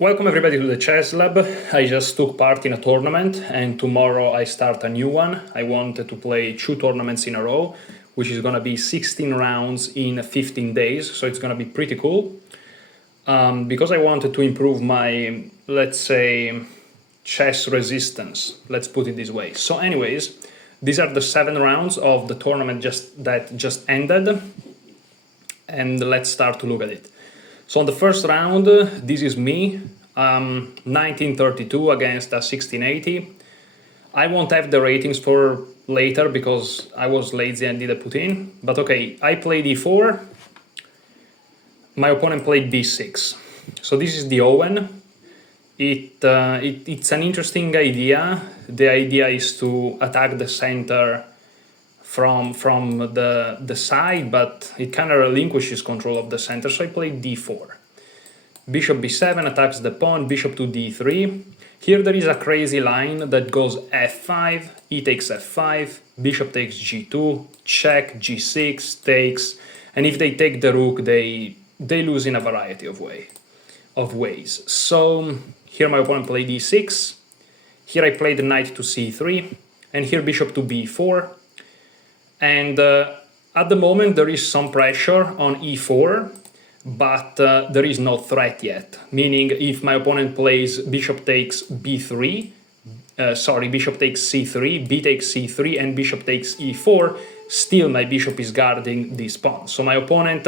Welcome everybody to the Chess Lab. I just took part in a tournament and tomorrow I start a new one. I wanted to play 2 tournaments in a row, which is gonna be 16 rounds in 15 days, so it's gonna be pretty cool. Because I wanted to improve my, let's say, chess resistance, let's put it this way. So anyways, these are the 7 rounds of the tournament that just ended, and let's start to look at it. So on the first round, this is me, 1932 against a 1680. I won't have the ratings for later because I was lazy and didn't put in. But okay, I played e4, my opponent played d6. So this is the Owen. It's an interesting idea. The idea is to attack the center from the side, but it kind of relinquishes control of the center, so I play d4. Bishop b7 attacks the pawn, bishop to d3. Here there is a crazy line that goes f5, e takes f5, bishop takes g2, check, g6, takes, and if they take the rook, they lose in a variety of ways. So here my opponent played d6, here I played knight to c3, and here bishop to b4. And at the moment there is some pressure on e4, but there is no threat yet. Meaning if my opponent plays bishop takes b3, bishop takes c3, b takes c3, and bishop takes e4, still my bishop is guarding this pawn. So my opponent,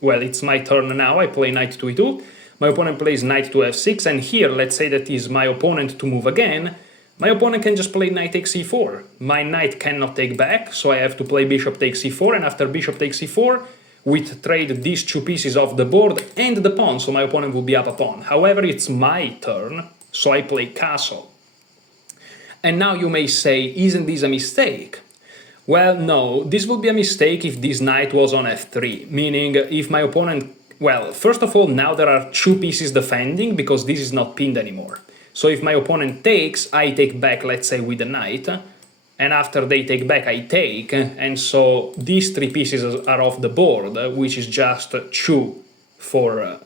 well, it's my turn now, I play knight to e2, my opponent plays knight to f6, and here, let's say that is my opponent to move again, my opponent can just play knight takes e4. My knight cannot take back, so I have to play bishop takes e4, and after bishop takes e4, we trade these 2 pieces off the board and the pawn, so my opponent will be up a pawn. However, it's my turn, so I play castle. And now you may say, isn't this a mistake? Well, no, this would be a mistake if this knight was on f3, meaning if my opponent... Well, first of all, now there are 2 pieces defending, because this is not pinned anymore. So if my opponent takes, I take back, let's say, with the knight, and after they take back, I take, and so these 3 pieces are off the board, which is just 2 for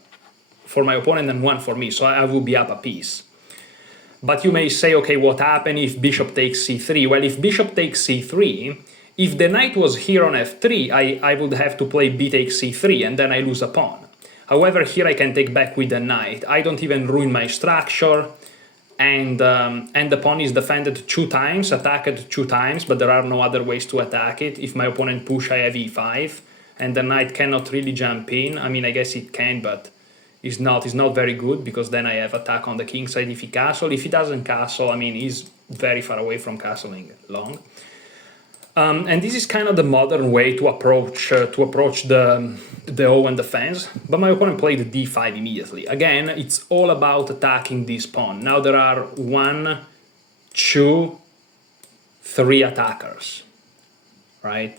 my opponent and 1 for me, so I will be up a piece. But you may say, okay, what happened if bishop takes c3? Well, if bishop takes c3, if the knight was here on f3, I would have to play b takes c3, and then I lose a pawn. However, here I can take back with the knight. I don't even ruin my structure. And the pawn is defended 2 times, attacked 2 times, but there are no other ways to attack it. If my opponent push, I have e5, and the knight cannot really jump in. I mean, I guess it can, but it's not very good, because then I have attack on the king side if he castle. If he doesn't castle, I mean, he's very far away from castling long. And this is kind of the modern way to approach the Owen defense, but my opponent played d5 immediately. Again, it's all about attacking this pawn. Now there are 1, 2, 3 attackers, right?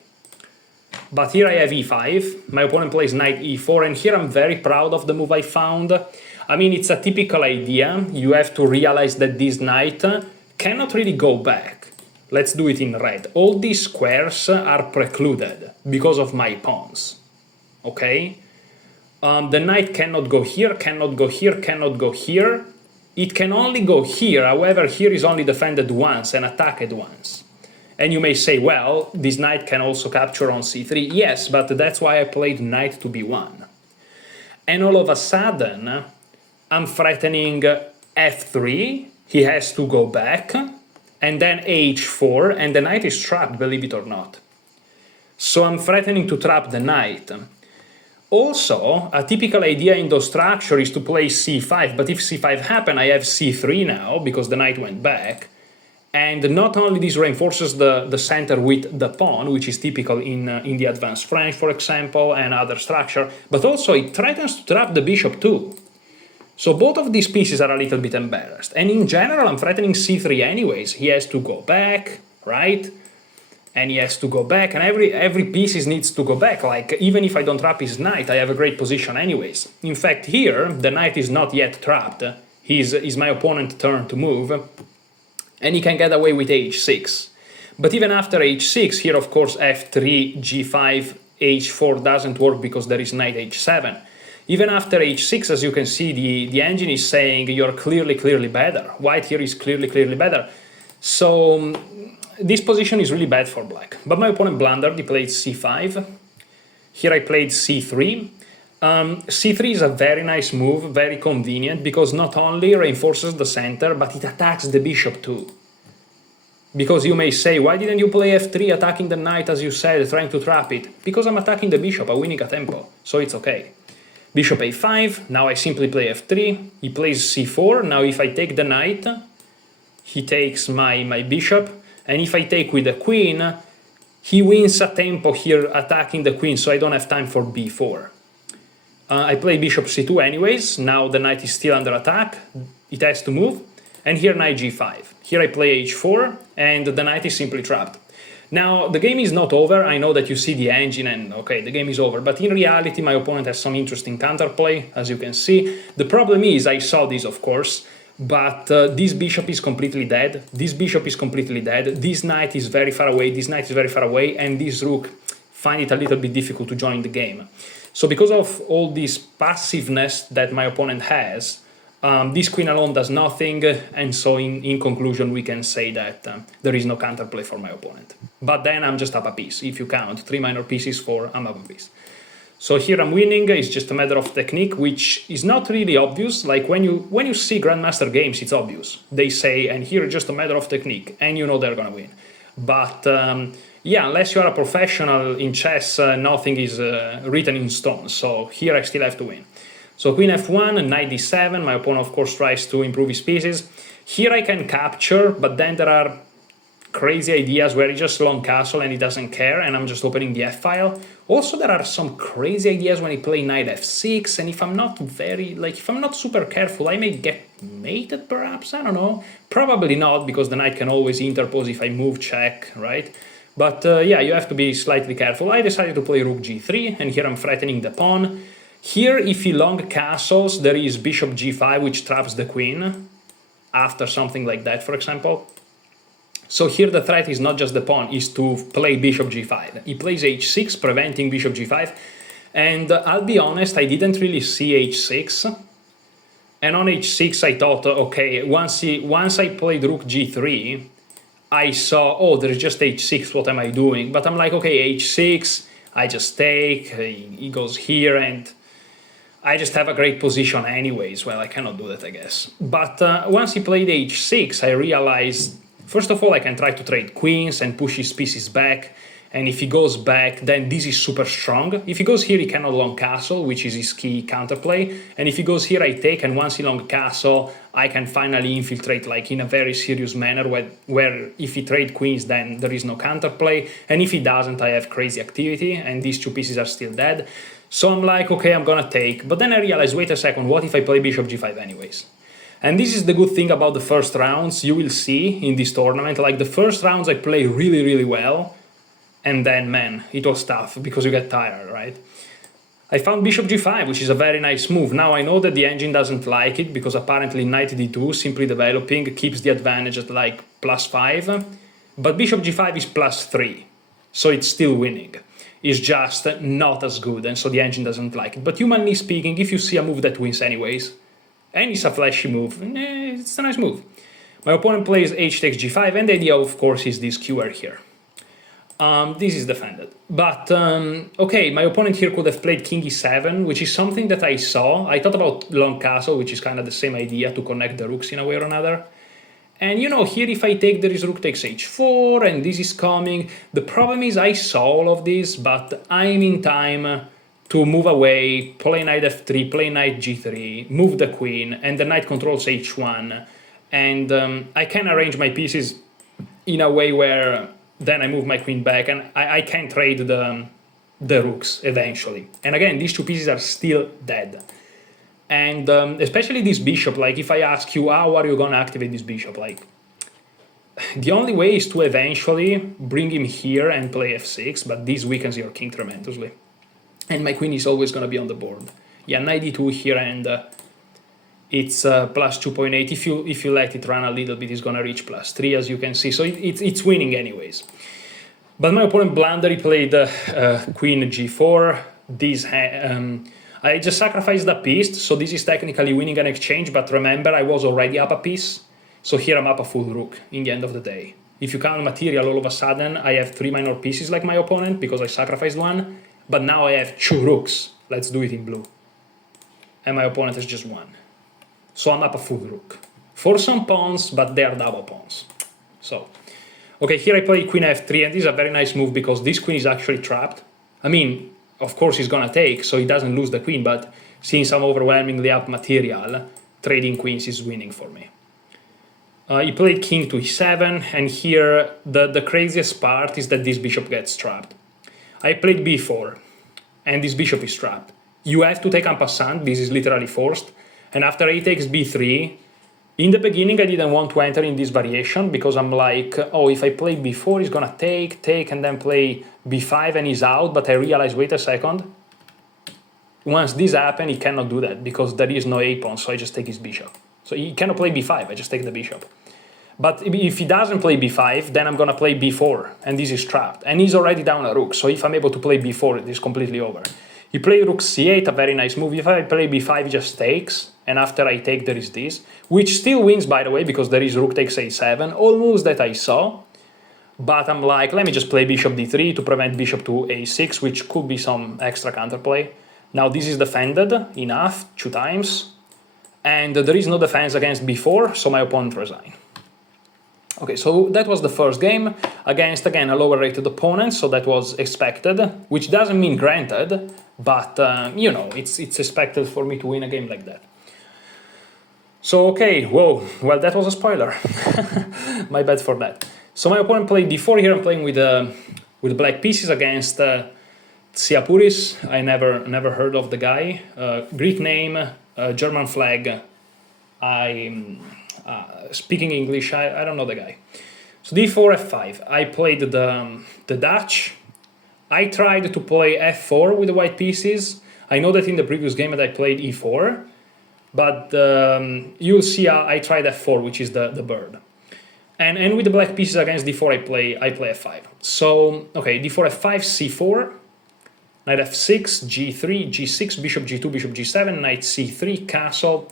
But here I have e5, my opponent plays knight e4, and here I'm very proud of the move I found. I mean, it's a typical idea. You have to realize that this knight cannot really go back. Let's do it in red. All these squares are precluded because of my pawns, okay? The knight cannot go here, cannot go here, cannot go here. It can only go here, however, here is only defended once and attacked once. And you may say, well, this knight can also capture on c3. Yes, but that's why I played knight to b1. And all of a sudden, I'm threatening f3, he has to go back, and then h4, and the knight is trapped, believe it or not. So I'm threatening to trap the knight. Also, a typical idea in those structure is to play c5, but if c5 happen, I have c3 now, because the knight went back. And not only this reinforces the center with the pawn, which is typical in the advanced French, for example, and other structure, but also it threatens to trap the bishop too. So both of these pieces are a little bit embarrassed. And in general, I'm threatening c3 anyways. He has to go back, right? And he has to go back, and every piece needs to go back. Like, even if I don't trap his knight, I have a great position anyways. In fact, here, the knight is not yet trapped. It's my opponent's turn to move. And he can get away with h6. But even after h6, here, of course, f3, g5, h4 doesn't work because there is knight h7. Even after h6, as you can see, the engine is saying you're clearly better. White here is clearly better. So this position is really bad for black. But my opponent blundered, he played c5. Here I played c3. c3 is a very nice move, very convenient, because not only reinforces the center, but it attacks the bishop too. Because you may say, why didn't you play f3 attacking the knight as you said, trying to trap it? Because I'm attacking the bishop, I'm winning a tempo, so it's okay. Bishop a5, now I simply play f3, he plays c4, now if I take the knight, he takes my bishop, and if I take with the queen, he wins a tempo here attacking the queen, so I don't have time for b4. I play bishop c2 anyways, now the knight is still under attack, it has to move, and here knight g5. Here I play h4, and the knight is simply trapped. Now, the game is not over, I know that you see the engine and okay, the game is over, but in reality my opponent has some interesting counterplay, as you can see. The problem is, I saw this of course, but this bishop is completely dead, this bishop is completely dead, this knight is very far away, this knight is very far away, and this rook find it a little bit difficult to join the game. So because of all this passiveness that my opponent has, this queen alone does nothing, and so in conclusion we can say that there is no counterplay for my opponent. But then I'm just up a piece, if you count 3 minor pieces, 4, I'm up a piece. So here I'm winning, it's just a matter of technique, which is not really obvious. Like when you see Grandmaster games, it's obvious. They say, and here it's just a matter of technique, and you know they're gonna win. But yeah, unless you are a professional in chess, nothing is written in stone, so here I still have to win. So queen f1, knight d7, my opponent of course tries to improve his pieces. Here I can capture, but then there are crazy ideas where he just long castle and he doesn't care, and I'm just opening the f-file. Also there are some crazy ideas when he play knight f6, and if I'm not if I'm not super careful, I may get mated perhaps, I don't know. Probably not, because the knight can always interpose if I move check, right? But yeah, you have to be slightly careful. I decided to play rook g3, and here I'm threatening the pawn. Here, if he long castles, there is bishop g5, which traps the queen, after something like that, for example. So here the threat is not just the pawn, is to play bishop g5. He plays h6, preventing bishop g5, and I'll be honest, I didn't really see h6. And on h6 I thought, okay, once I played rook g3, I saw, oh, there's just h6, what am I doing? But I'm like, okay, h6, I just take, he goes here, and I just have a great position anyways. Well, I cannot do that, I guess. But once he played h6, I realized, first of all, I can try to trade queens and push his pieces back. And if he goes back, then this is super strong. If he goes here, he cannot long castle, which is his key counterplay. And if he goes here, I take, and once he long castle, I can finally infiltrate like in a very serious manner, where if he trade queens, then there is no counterplay. And if he doesn't, I have crazy activity, and these two pieces are still dead. So I'm like, okay, I'm gonna take. But then I realized, wait a second, what if I play bishop g5 anyways? And this is the good thing about the first rounds. You will see in this tournament, like the first rounds I play really well. And then, man, it was tough, because you get tired, right? I found bishop g5, which is a very nice move. Now I know that the engine doesn't like it, because apparently knight d2, simply developing, keeps the advantage at like +5. But bishop g5 is +3, so it's still winning. It's just not as good, and so the engine doesn't like it. But humanly speaking, if you see a move that wins anyways, and it's a flashy move, it's a nice move. My opponent plays h takes g5, and the idea, of course, is this skewer here. This is defended. But, okay, my opponent here could have played king e7, which is something that I saw. I thought about long castle, which is kind of the same idea, to connect the rooks in a way or another. And, you know, here if I take, there is rook takes h4, and this is coming. The problem is I saw all of this, but I'm in time to move away, play knight f3, play knight g3, move the queen, and the knight controls h1. And I can arrange my pieces in a way where then I move my queen back, and I can trade the rooks eventually. And again, these two pieces are still dead. And especially this bishop, like if I ask you, how are you gonna activate this bishop? Like, the only way is to eventually bring him here and play f6, but this weakens your king tremendously. And my queen is always gonna be on the board. Yeah, knight d2 here, and it's plus 2.8. If you let it run a little bit, it's gonna reach +3, as you can see. So it's winning anyways. But my opponent blundered. He played queen g4. I just sacrificed a piece, so this is technically winning an exchange, but remember, I was already up a piece, so here I'm up a full rook in the end of the day. If you count material, all of a sudden, I have 3 minor pieces like my opponent, because I sacrificed one, but now I have 2 rooks. Let's do it in blue. And my opponent has just 1. So I'm up a full rook. For some pawns, but they are double pawns. So, okay, here I play queen f3, and this is a very nice move because this queen is actually trapped. I mean, of course he's gonna take, so he doesn't lose the queen, but since I'm overwhelmingly up material, trading queens is winning for me. He played king to e7, and here the craziest part is that this bishop gets trapped. I played b4, and this bishop is trapped. You have to take en passant, this is literally forced, and after he takes b3, in the beginning I didn't want to enter in this variation because I'm like, oh, if I play b4 he's gonna take, and then play b5 and he's out, but I realized, wait a second, once this happens he cannot do that because there is no a-pawn, so I just take his bishop. So he cannot play b5, I just take the bishop. But if he doesn't play b5, then I'm gonna play b4, and this is trapped. And he's already down a rook, so if I'm able to play b4, it is completely over. He played rook c8, a very nice move. If I play b5, he just takes, and after I take, there is this, which still wins, by the way, because there is rook takes a7, all moves that I saw. But I'm like, let me just play bishop d3 to prevent bishop to a6, which could be some extra counterplay. Now this is defended enough, 2 times, and there is no defense against b4, so my opponent resigns. Okay, so that was the first game against, again, a lower rated opponent, so that was expected, which doesn't mean granted, but, you know, it's expected for me to win a game like that. So, okay, whoa, well, that was a spoiler. My bad for that. So my opponent played d4, here I'm playing with black pieces against Tsiapouris. I never heard of the guy. Greek name, German flag. Speaking English, I don't know the guy. So d4, f5. I played the Dutch. I tried to play f4 with the white pieces. I know that in the previous game that I played e4, but you'll see I tried f4, which is the bird. And with the black pieces against d4, I play f5. So, okay, d4, f5, c4, knight f6, g3, g6, bishop g2, bishop g7, knight c3, castle.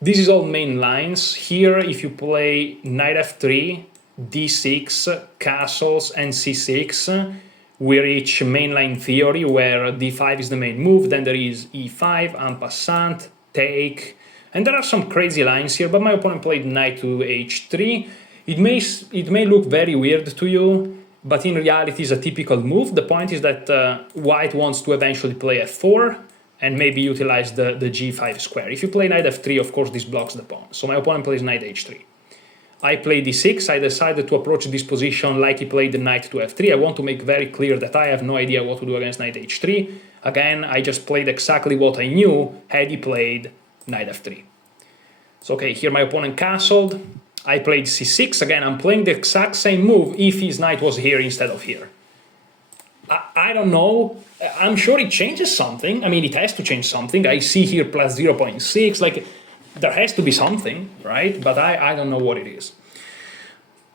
This is all main lines. Here, if you play knight f3, d6, castles, and c6, we reach mainline theory where d5 is the main move, then there is e5, en passant, take, and there are some crazy lines here, but my opponent played knight to h3. It may look very weird to you, but in reality it's a typical move. The point is that white wants to eventually play f4, and maybe utilize the g5 square. If you play knight f3, of course, this blocks the pawn. So my opponent plays knight h3. I play d6. I decided to approach this position like he played the knight to f3. I want to make very clear that I have no idea what to do against knight h3. Again, I just played exactly what I knew had he played knight f3. So, okay, here my opponent castled. I played c6. Again, I'm playing the exact same move if his knight was here instead of here. I don't know. I'm sure it changes something. I mean, it has to change something. I see here plus 0.6. Like, there has to be something, right? But I don't know what it is.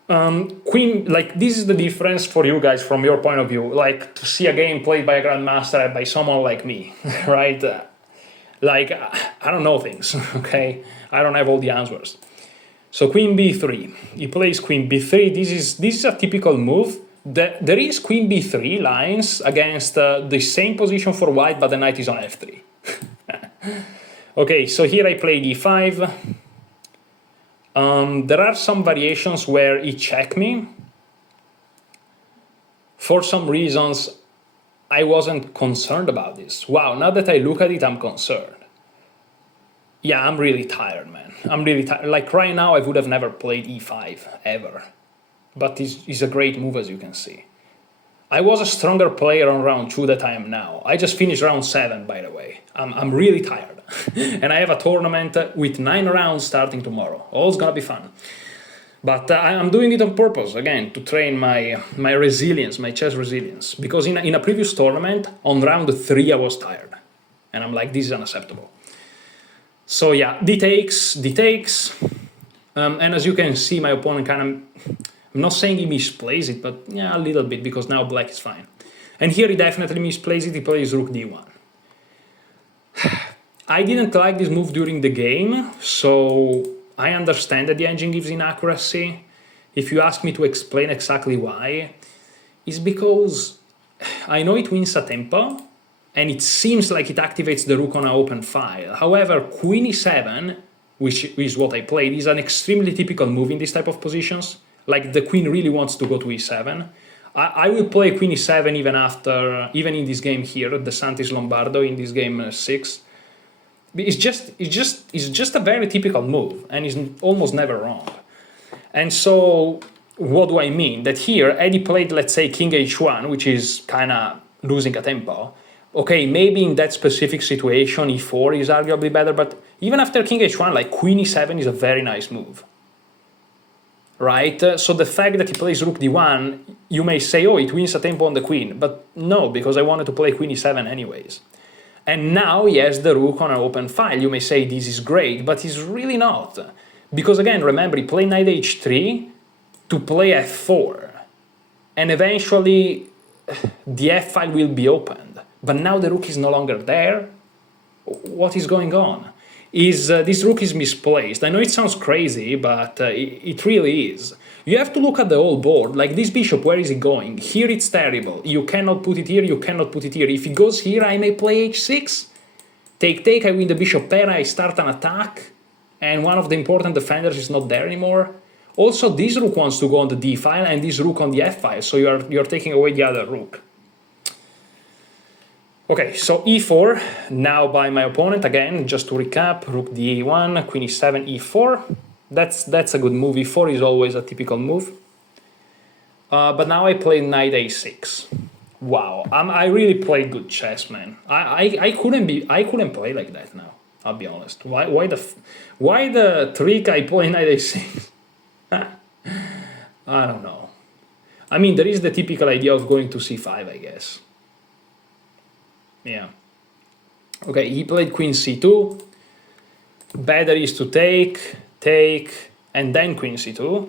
Queen, like, this is the difference for you guys from your point of view. Like, to see a game played by a grandmaster by someone like me, right? Like, I don't know things, okay? I don't have all the answers. So queen b3. He plays queen b3. This is a typical move. There is queen b3 lines against the same position for white, but the knight is on f3. Okay, so here I play d5. There are some variations where he checked me. For some reasons, I wasn't concerned about this. Wow, now that I look at it, I'm concerned. Yeah, I'm really tired, man. I'm really tired. Like right now, I would have never played e5, ever. But it's a great move, as you can see. I was a stronger player on round 2 than I am now. I just finished round 7, by the way. I'm really tired. And I have a tournament with 9 rounds starting tomorrow. All's gonna be fun. But I'm doing it on purpose, again, to train my resilience, my chess resilience. Because in a previous tournament, on round 3, I was tired. And I'm like, this is unacceptable. So yeah, d takes. And as you can see, my opponent kind of... I'm not saying he misplays it, but yeah, a little bit, because now black is fine. And here he definitely misplays it, he plays rook d1. I didn't like this move during the game, so I understand that the engine gives inaccuracy. If you ask me to explain exactly why, it's because I know it wins a tempo, and it seems like it activates the rook on an open file. However, queen e7, which is what I played, is an extremely typical move in this type of positions. Like the queen really wants to go to e7. I will play queen e7 even in this game here, the Santis Lombardo in this game 6. It's just a very typical move, and it's almost never wrong. And so, what do I mean? That here, Eddie played, let's say, king h1, which is kind of losing a tempo. Okay, maybe in that specific situation, e4 is arguably better, but even after king h1, like queen e7 is a very nice move. Right? So the fact that he plays rook d1, you may say, oh, it wins a tempo on the queen. But no, because I wanted to play queen e7 anyways. And now he has the rook on an open file. You may say this is great, but it's really not. Because again, remember, he played knight h3 to play f4. And eventually the f file will be opened. But now the rook is no longer there. What is going on? This rook is misplaced. I know it sounds crazy, but it really is. You have to look at the whole board. Like this bishop, where is it going? Here it's terrible. You cannot put it here, you cannot put it here. If it goes here, I may play h6. Take, I win the bishop pair, I start an attack, and one of the important defenders is not there anymore. Also, this rook wants to go on the d file, and this rook on the f file, so you're taking away the other rook. Okay, so e4, now by my opponent, again, just to recap, rook d1, queen e7, e4. That's a good move. e4 is always a typical move. But now I play knight a6. Wow, I really played good chess, man. I couldn't play like that now. I'll be honest. Why the trick I play knight a6? I don't know. I mean, there is the typical idea of going to c5, I guess. Yeah. Okay, he played queen c2. Better is to take, and then queen c2.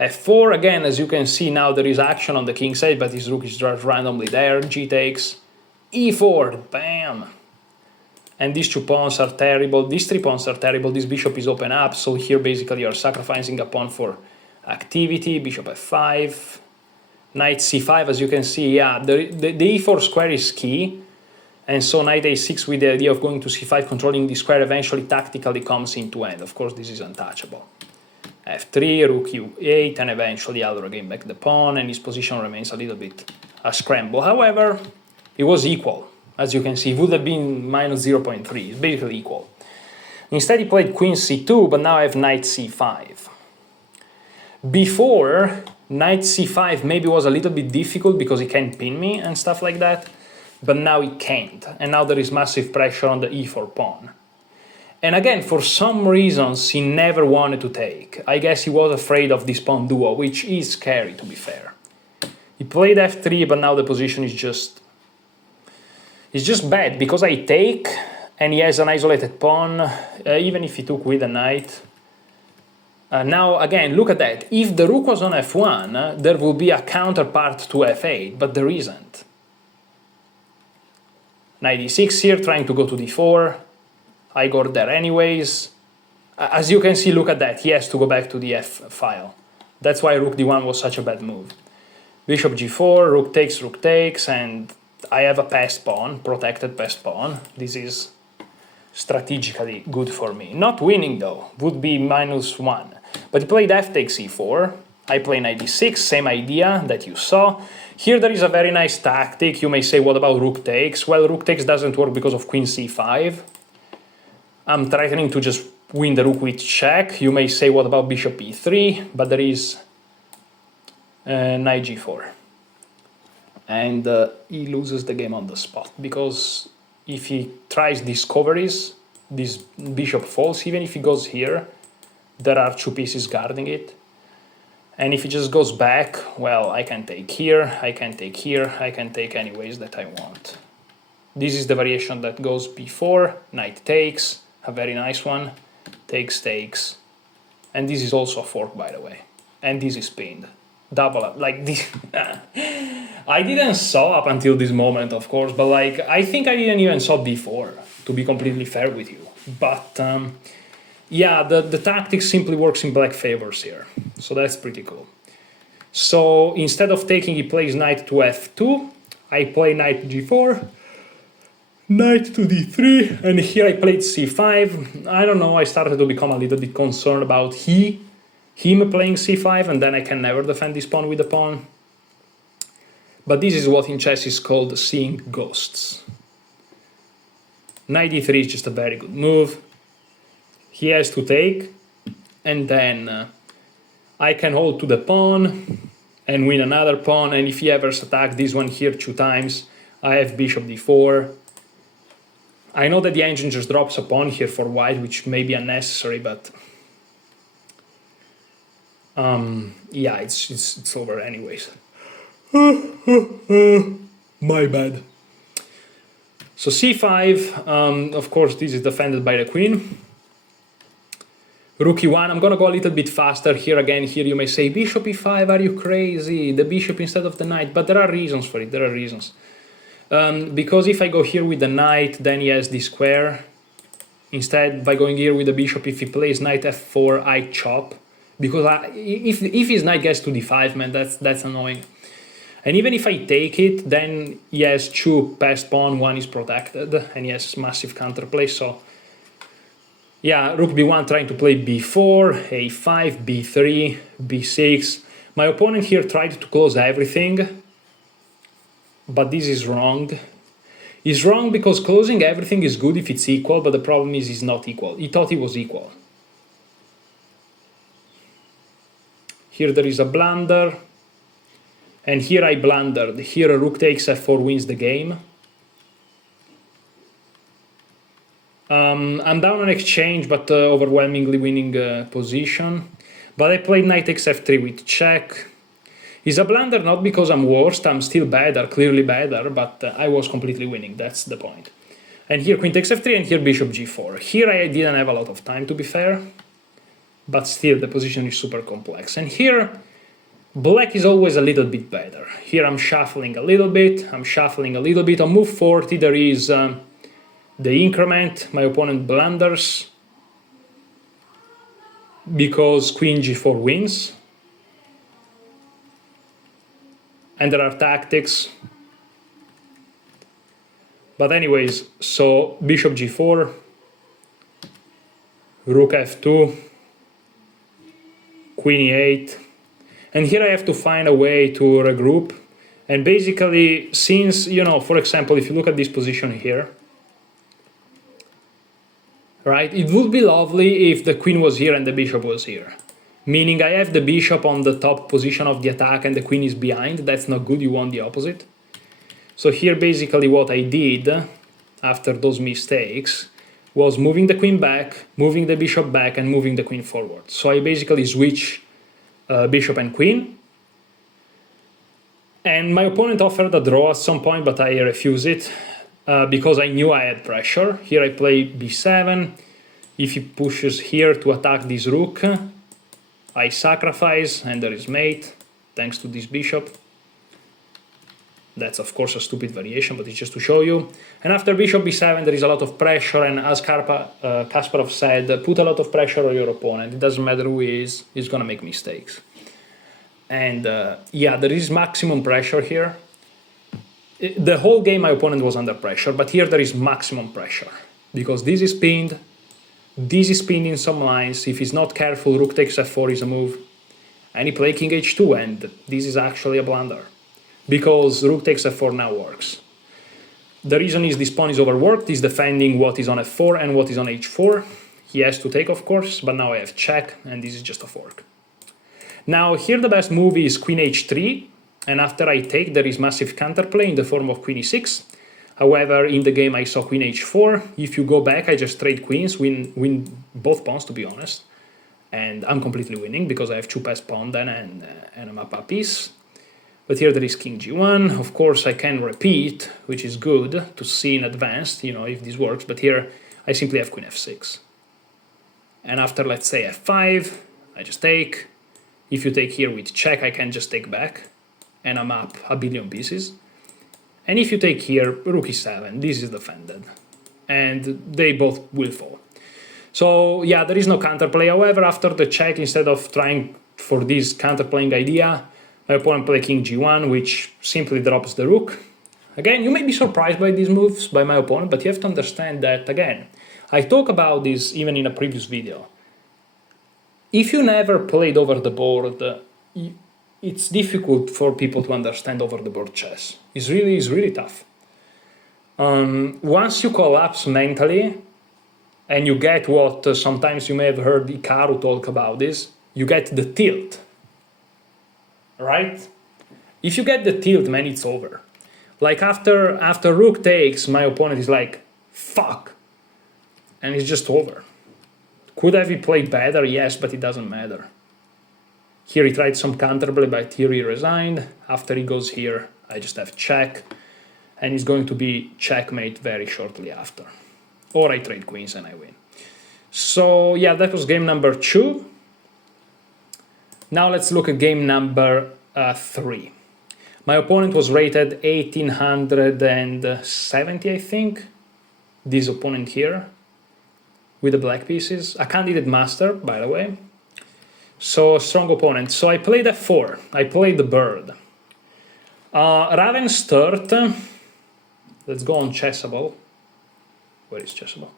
f4, again, as you can see now there is action on the king side, but his rook is just randomly there. G takes. e4, bam! And these two pawns are terrible. These three pawns are terrible. This bishop is open up, so here basically you're sacrificing a pawn for activity. Bishop f5. Knight c5, as you can see, yeah, the e4 square is key. And so knight a6 with the idea of going to c5, controlling the square, eventually tactically comes into end. Of course, this is untouchable. f3, rook u8, and eventually I'll regain back the pawn, and his position remains a little bit a scramble. However, it was equal. As you can see, it would have been minus 0.3. It's basically equal. Instead, he played queen c2, but now I have knight c5. Before, knight c5 maybe was a little bit difficult because he can pin me and stuff like that. But now he can't, and now there is massive pressure on the e4 pawn. And again, for some reasons, he never wanted to take. I guess he was afraid of this pawn duo, which is scary, to be fair. He played f3, but now the position is just... It's just bad, because I take, and he has an isolated pawn, even if he took with a knight. Now, again, look at that. If the rook was on f1, there would be a counterpart to f8, but there isn't. Knight e6 here, trying to go to d4. I got there anyways. As you can see, look at that. He has to go back to the f file. That's why rook d1 was such a bad move. Bishop g4, rook takes, and I have a passed pawn, protected passed pawn. This is strategically good for me. Not winning though, would be -1. But he played f takes e4. I play knight d6, same idea that you saw. Here there is a very nice tactic. You may say, what about rook takes? Well, rook takes doesn't work because of queen c5. I'm threatening to just win the rook with check. You may say, what about bishop e3? But there is knight g4. And he loses the game on the spot. Because if he tries discoveries, this bishop falls. Even if he goes here, there are two pieces guarding it. And if he just goes back, well, I can take here, I can take here, I can take any ways that I want. This is the variation that goes before. Knight takes, a very nice one. Takes. And this is also a fork, by the way. And this is pinned. Double up, like this. I didn't saw up until this moment, of course, but like, I think I didn't even saw before. to be completely fair with you. But yeah, the tactics simply works in black favors here. So that's pretty cool. So instead of taking, he plays knight to f2. I play knight g4, knight to d3, and here I played c5. I don't know, I started to become a little bit concerned about him playing c5, and then I can never defend this pawn with the pawn. But this is what in chess is called seeing ghosts. Knight d3 is just a very good move. He has to take, and then I can hold to the pawn and win another pawn, and if he ever attacks this one here 2 times, I have bishop d4. I know that the engine just drops a pawn here for white, which may be unnecessary, but yeah, it's over anyways. My bad. So c5, of course this is defended by the queen. Rook e1, I'm gonna go a little bit faster here again. Here you may say, bishop e5, are you crazy? The bishop instead of the knight, but there are reasons for it, there are reasons. Because if I go here with the knight, then he has this square. Instead, by going here with the bishop, if he plays knight f4, I chop. Because if his knight gets to d5, man, that's annoying. And even if I take it, then he has 2 passed pawn, 1 is protected, and he has massive counterplay, so... Yeah, rook b1 trying to play b4, a5, b3, b6. My opponent here tried to close everything, but this is wrong. It's wrong because closing everything is good if it's equal, but the problem is it's not equal. He thought it was equal. Here there is a blunder, and here I blundered. Here rook takes f4 wins the game. I'm down on exchange, but overwhelmingly winning position. But I played knight takes f3 with check. It's a blunder not because I'm worst, I'm still better, clearly better, but I was completely winning, that's the point. And here queen takes f3 and here bishop g4. Here I didn't have a lot of time, to be fair, but still the position is super complex. And here black is always a little bit better. Here I'm shuffling a little bit, On move 40 there is the increment. My opponent blunders because queen g4 wins. And there are tactics. But anyways, so bishop g4, rook f2, queen e8. And here I have to find a way to regroup. And basically, since, you know, for example, if you look at this position here, right, it would be lovely if the queen was here and the bishop was here. Meaning I have the bishop on the top position of the attack and the queen is behind. That's not good, you want the opposite. So here basically what I did after those mistakes was moving the queen back, moving the bishop back, and moving the queen forward. So I basically switch bishop and queen. And my opponent offered a draw at some point, but I refused it because I knew I had pressure. Here I play b7. If he pushes here to attack this rook, I sacrifice, and there is mate, thanks to this bishop. That's of course a stupid variation, but it's just to show you. And after bishop b7 there is a lot of pressure, and as Kasparov said, put a lot of pressure on your opponent. It doesn't matter who he is, he's gonna make mistakes. And yeah, there is maximum pressure here. The whole game my opponent was under pressure, but here there is maximum pressure. Because this is pinned in some lines. If he's not careful, rook takes f4 is a move. And he played king h2, and this is actually a blunder. Because rook takes f4 now works. The reason is this pawn is overworked, he's defending what is on f4 and what is on h4. He has to take, of course, but now I have check, and this is just a fork. Now here the best move is queen h3, and after I take there is massive counterplay in the form of queen e6. However, in the game I saw queen h4. If you go back, I just trade queens, win both pawns, to be honest. And I'm completely winning because I have 2 passed pawn then and I'm up a piece. But here there is king g1. Of course I can repeat, which is good to see in advance, you know, if this works. But here I simply have queen f6. And after, let's say, f5, I just take. If you take here with check, I can just take back. And I'm up a billion pieces. And if you take here, rook e7, this is defended. and they both will fall. So yeah, there is no counterplay. However, after the check, instead of trying for this counterplaying idea, my opponent played king g1, which simply drops the rook. Again, you may be surprised by these moves by my opponent, but you have to understand that, again, I talk about this even in a previous video. If you never played over the board, it's difficult for people to understand over the board chess. It's really tough. Once you collapse mentally, and you get what sometimes you may have heard Hikaru talk about this, you get the tilt, right? If you get the tilt, man, it's over. Like after rook takes, my opponent is like, fuck, and it's just over. Could have he played better? Yes, but it doesn't matter. Here he tried some counterplay, but here he resigned. After he goes here, I just have check, and it's going to be checkmate very shortly after. Or I trade queens and I win. So yeah, that was game number 2. Now let's look at game number 3. My opponent was rated 1870, I think. This opponent here, with the black pieces. A candidate master, by the way. So, strong opponent. So I played f4. I played the bird. Ravensturt. Let's go on Chessable. Where is Chessable?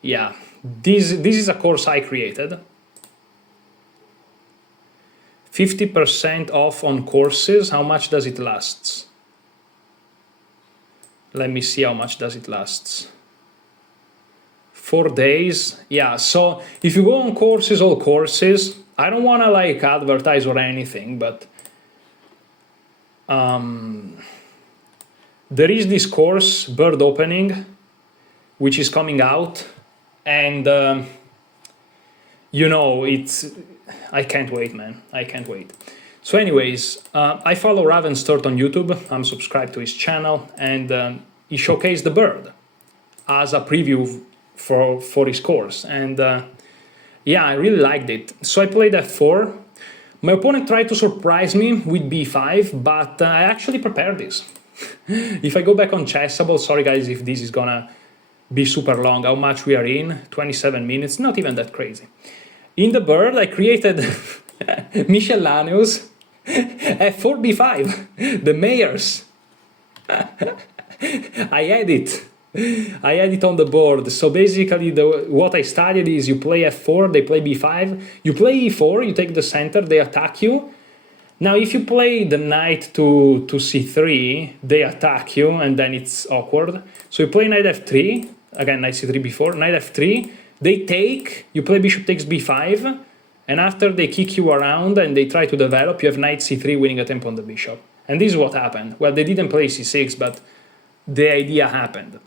Yeah, this is a course I created. 50% off on courses. How much does it last? Let me see how much does it last. 4 days. Yeah, so if you go on courses, all courses, I don't want to like advertise or anything, but there is this course, Bird Opening, which is coming out, and you know, I can't wait, man. I can't wait. So anyways, I follow Ravensturt on YouTube. I'm subscribed to his channel, and he showcased the bird as a preview for his course. And yeah, I really liked it. So I played f4. My opponent tried to surprise me with b5, but I actually prepared this. If I go back on Chessable, sorry guys if this is gonna be super long, how much we are in, 27 minutes, not even that crazy. In the bird, I created miscellaneous f4 b5, the mayors. I had it on the board. So basically what I studied is you play f4, they play b5, you play e4, you take the center, they attack you. Now if you play the knight to c3, they attack you and then it's awkward. So you play knight f3, again knight c3 before, knight f3, they take, you play bishop takes b5, and after they kick you around and they try to develop, you have knight c3 winning a tempo on the bishop. And this is what happened. Well, they didn't play c6, but the idea happened.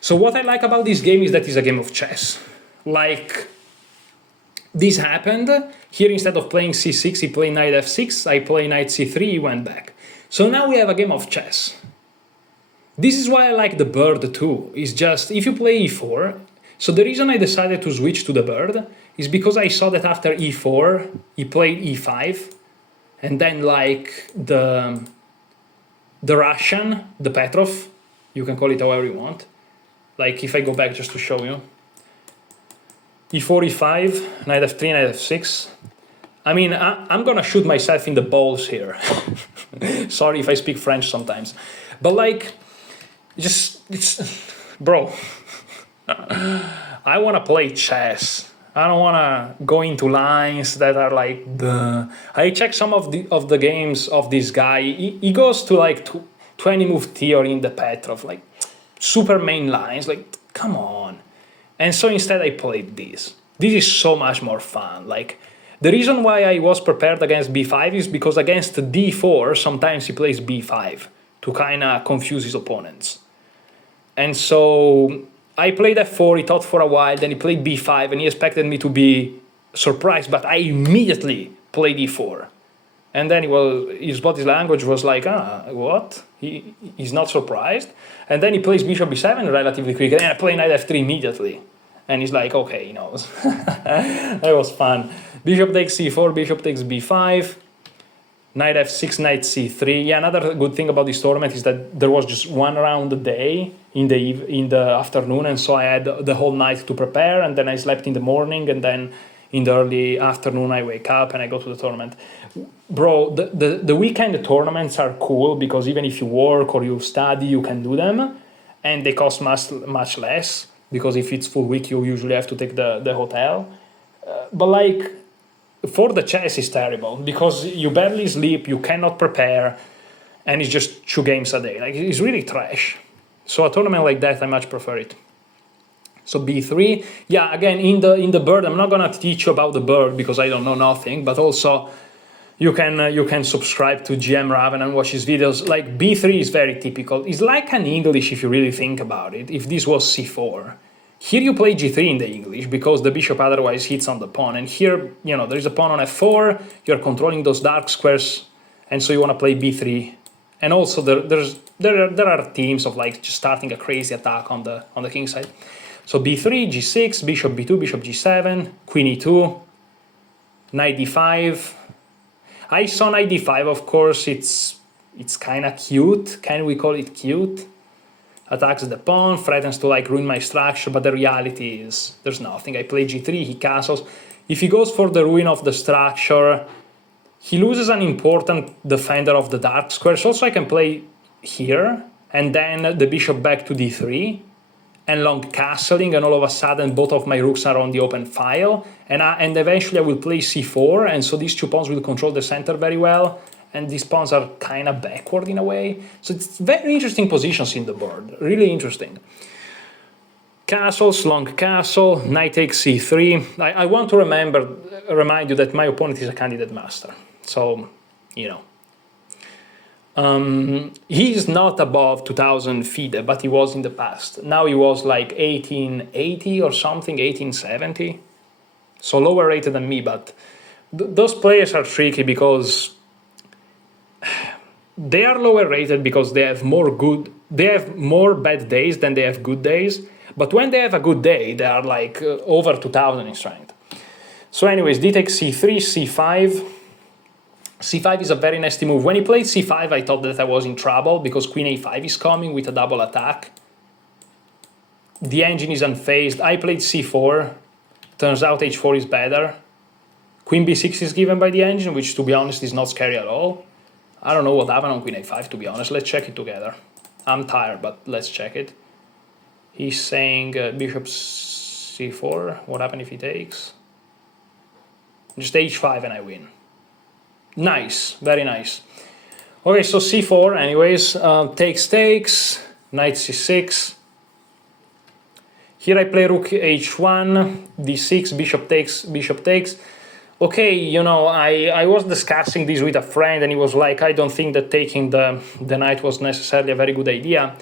So what I like about this game is that it's a game of chess. Like, this happened. Here, instead of playing c6, he played knight f6, I play knight c3, he went back. So now we have a game of chess. This is why I like the bird too. It's just, if you play e4, so the reason I decided to switch to the bird is because I saw that after e4, he played e5, and then like the Russian, the Petrov, you can call it however you want. Like if I go back just to show you, e4, e5, knight f3, knight f6. I mean, I'm gonna shoot myself in the balls here. Sorry if I speak French sometimes, but like, bro, I wanna play chess. I don't wanna go into lines that are like I check some of the games of this guy. He goes to like 20 move theory in the Petrov, like super main lines. Like, come on. And so instead I played this. This is so much more fun. Like, the reason why I was prepared against b5 is because against d4, sometimes he plays b5 to kind of confuse his opponents. And so I played f4, he thought for a while, then he played b5, and he expected me to be surprised, but I immediately played e4. And then his body language was like, what? He's not surprised. And then he plays bishop b7 relatively quickly, and I play knight f3 immediately. And he's like, okay, he knows. That was fun. Bishop takes c4, bishop takes b5. Knight f6, knight c3. Yeah, another good thing about this tournament is that there was just one round a day in the afternoon, and so I had the whole night to prepare, and then I slept in the morning, and then in the early afternoon I wake up and I go to the tournament. Bro, the weekend tournaments are cool because even if you work or you study, you can do them, and they cost much less because if it's full week, you usually have to take the hotel. But like, for the chess is terrible because you barely sleep, you cannot prepare, and it's just 2 games a day. Like, it's really trash. So a tournament like that, I much prefer it. So b3, yeah. Again, in the bird, I'm not gonna teach you about the bird because I don't know nothing. But also, you can subscribe to GM Raven and watch his videos. Like, b3 is very typical. It's like an English if you really think about it. If this was c4. Here you play g3 in the English because the bishop otherwise hits on the pawn. And here, there is a pawn on f4, you're controlling those dark squares, and so you want to play b3. And also there are teams of like just starting a crazy attack on the king side. So b3, g6, bishop b2, bishop g7, queen e2, knight d5. I saw knight d5, of course, it's kind of cute. Can we call it cute? Attacks the pawn, threatens to like ruin my structure, but the reality is there's nothing. I play g3, he castles. If he goes for the ruin of the structure, he loses an important defender of the dark squares. Also, I can play here, and then the bishop back to d3, and long castling, and all of a sudden both of my rooks are on the open file, and eventually I will play c4, and so these 2 pawns will control the center very well. And these pawns are kind of backward in a way. So it's very interesting positions in the board. Really interesting. Castles, long castle, knight takes c3. I want to remind you that my opponent is a candidate master. So, he's not above 2000 FIDE, but he was in the past. Now he was like 1880 or something, 1870. So lower rated than me, but those players are tricky because they are lower rated because they have more bad days than they have good days. But when they have a good day, they are like over 2000 in strength. So anyways, d takes c3, c5. c5 is a very nasty move. When he played c5, I thought that I was in trouble because queen a5 is coming with a double attack. The engine is unfazed. I played c4. Turns out h4 is better. Queen b6 is given by the engine, which to be honest is not scary at all. I don't know what happened on queen a5, to be honest. Let's check it together. I'm tired, but let's check it. He's saying bishop c4. What happened if he takes? Just h5 and I win. Nice, very nice. Okay, so c4 anyways. Takes, knight c6. Here I play rook h1, d6, bishop takes. Okay, I was discussing this with a friend and he was like, I don't think that taking the knight was necessarily a very good idea.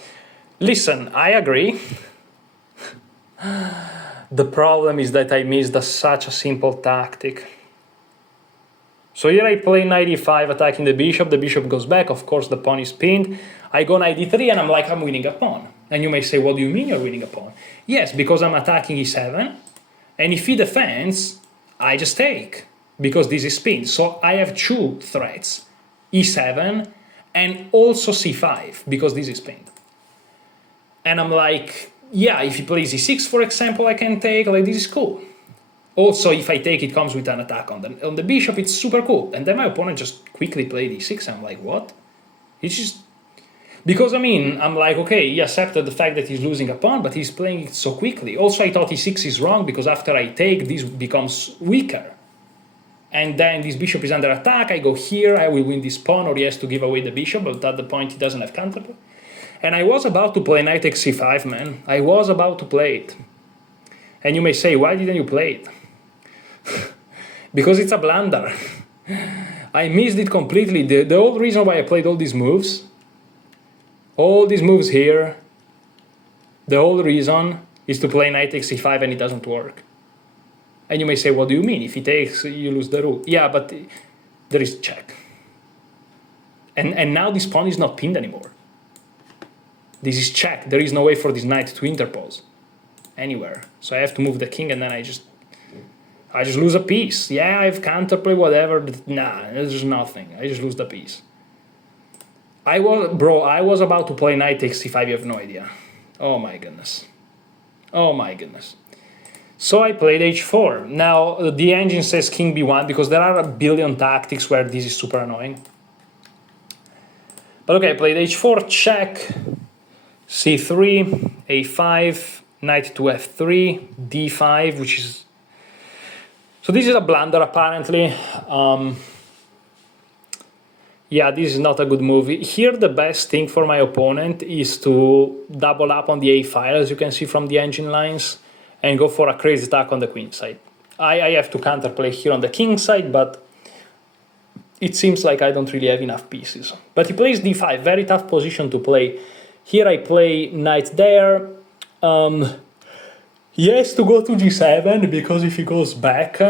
Listen, I agree. The problem is that I missed such a simple tactic. So here I play knight e5 attacking the bishop goes back, of course the pawn is pinned. I go knight e3 and I'm like, I'm winning a pawn. And you may say, what do you mean you're winning a pawn? Yes, because I'm attacking e7, and if he defends, I just take, because this is pinned. So I have 2 threats, e7 and also c5, because this is pinned. And I'm like, yeah, if he plays e6, for example, I can take, like, this is cool. Also, if I take, it comes with an attack on the bishop, it's super cool. And then my opponent just quickly played e6, I'm like, what? It's just... Because, I'm like, okay, he accepted the fact that he's losing a pawn, but he's playing it so quickly. Also, I thought e6 is wrong, because after I take, this becomes weaker. And then this bishop is under attack, I go here, I will win this pawn, or he has to give away the bishop, but at the point he doesn't have counterplay. And I was about to play knight takes c5, man. I was about to play it. And you may say, why didn't you play it? Because it's a blunder. I missed it completely. The whole reason why I played all these moves here, the whole reason is to play knight takes c5 and it doesn't work. And you may say, what do you mean? If he takes, you lose the rook. Yeah, but there is check. And now this pawn is not pinned anymore. This is check. There is no way for this knight to interpose anywhere. So I have to move the king, and then I just lose a piece. Yeah, I have counterplay, whatever. Nah, there's nothing. I just lose the piece. I was about to play knight takes c5, you have no idea. Oh my goodness. Oh my goodness. So I played h4. Now, the engine says king b1 because there are a billion tactics where this is super annoying. But okay, I played h4, check, c3, a5, knight to f3, d5, which is... So this is a blunder, apparently. Yeah, this is not a good move. Here, the best thing for my opponent is to double up on the a file, as you can see from the engine lines, and go for a crazy attack on the queen side. I have to counterplay here on the king side, but it seems like I don't really have enough pieces. But he plays d5, very tough position to play. Here I play knight there. He has to go to g7, because if he goes back,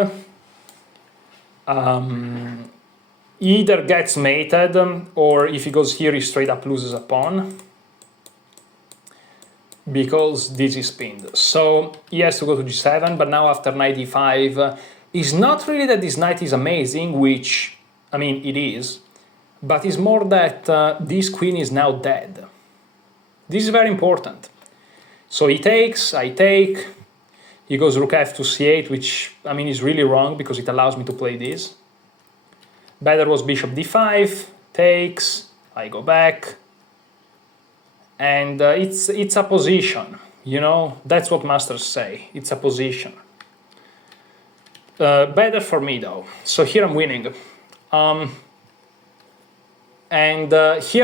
he either gets mated, or if he goes here, he straight up loses a pawn, because this is pinned. So he has to go to g7, but now after knight e5, it's not really that this knight is amazing, which, I mean, it is, but it's more that this queen is now dead. This is very important. So he takes, I take, he goes rook f to c8, which, I mean, is really wrong, because it allows me to play this. Better was bishop d5, takes, I go back, and it's a position, you know, that's what masters say, it's a position. Better for me though, so here I'm winning. Here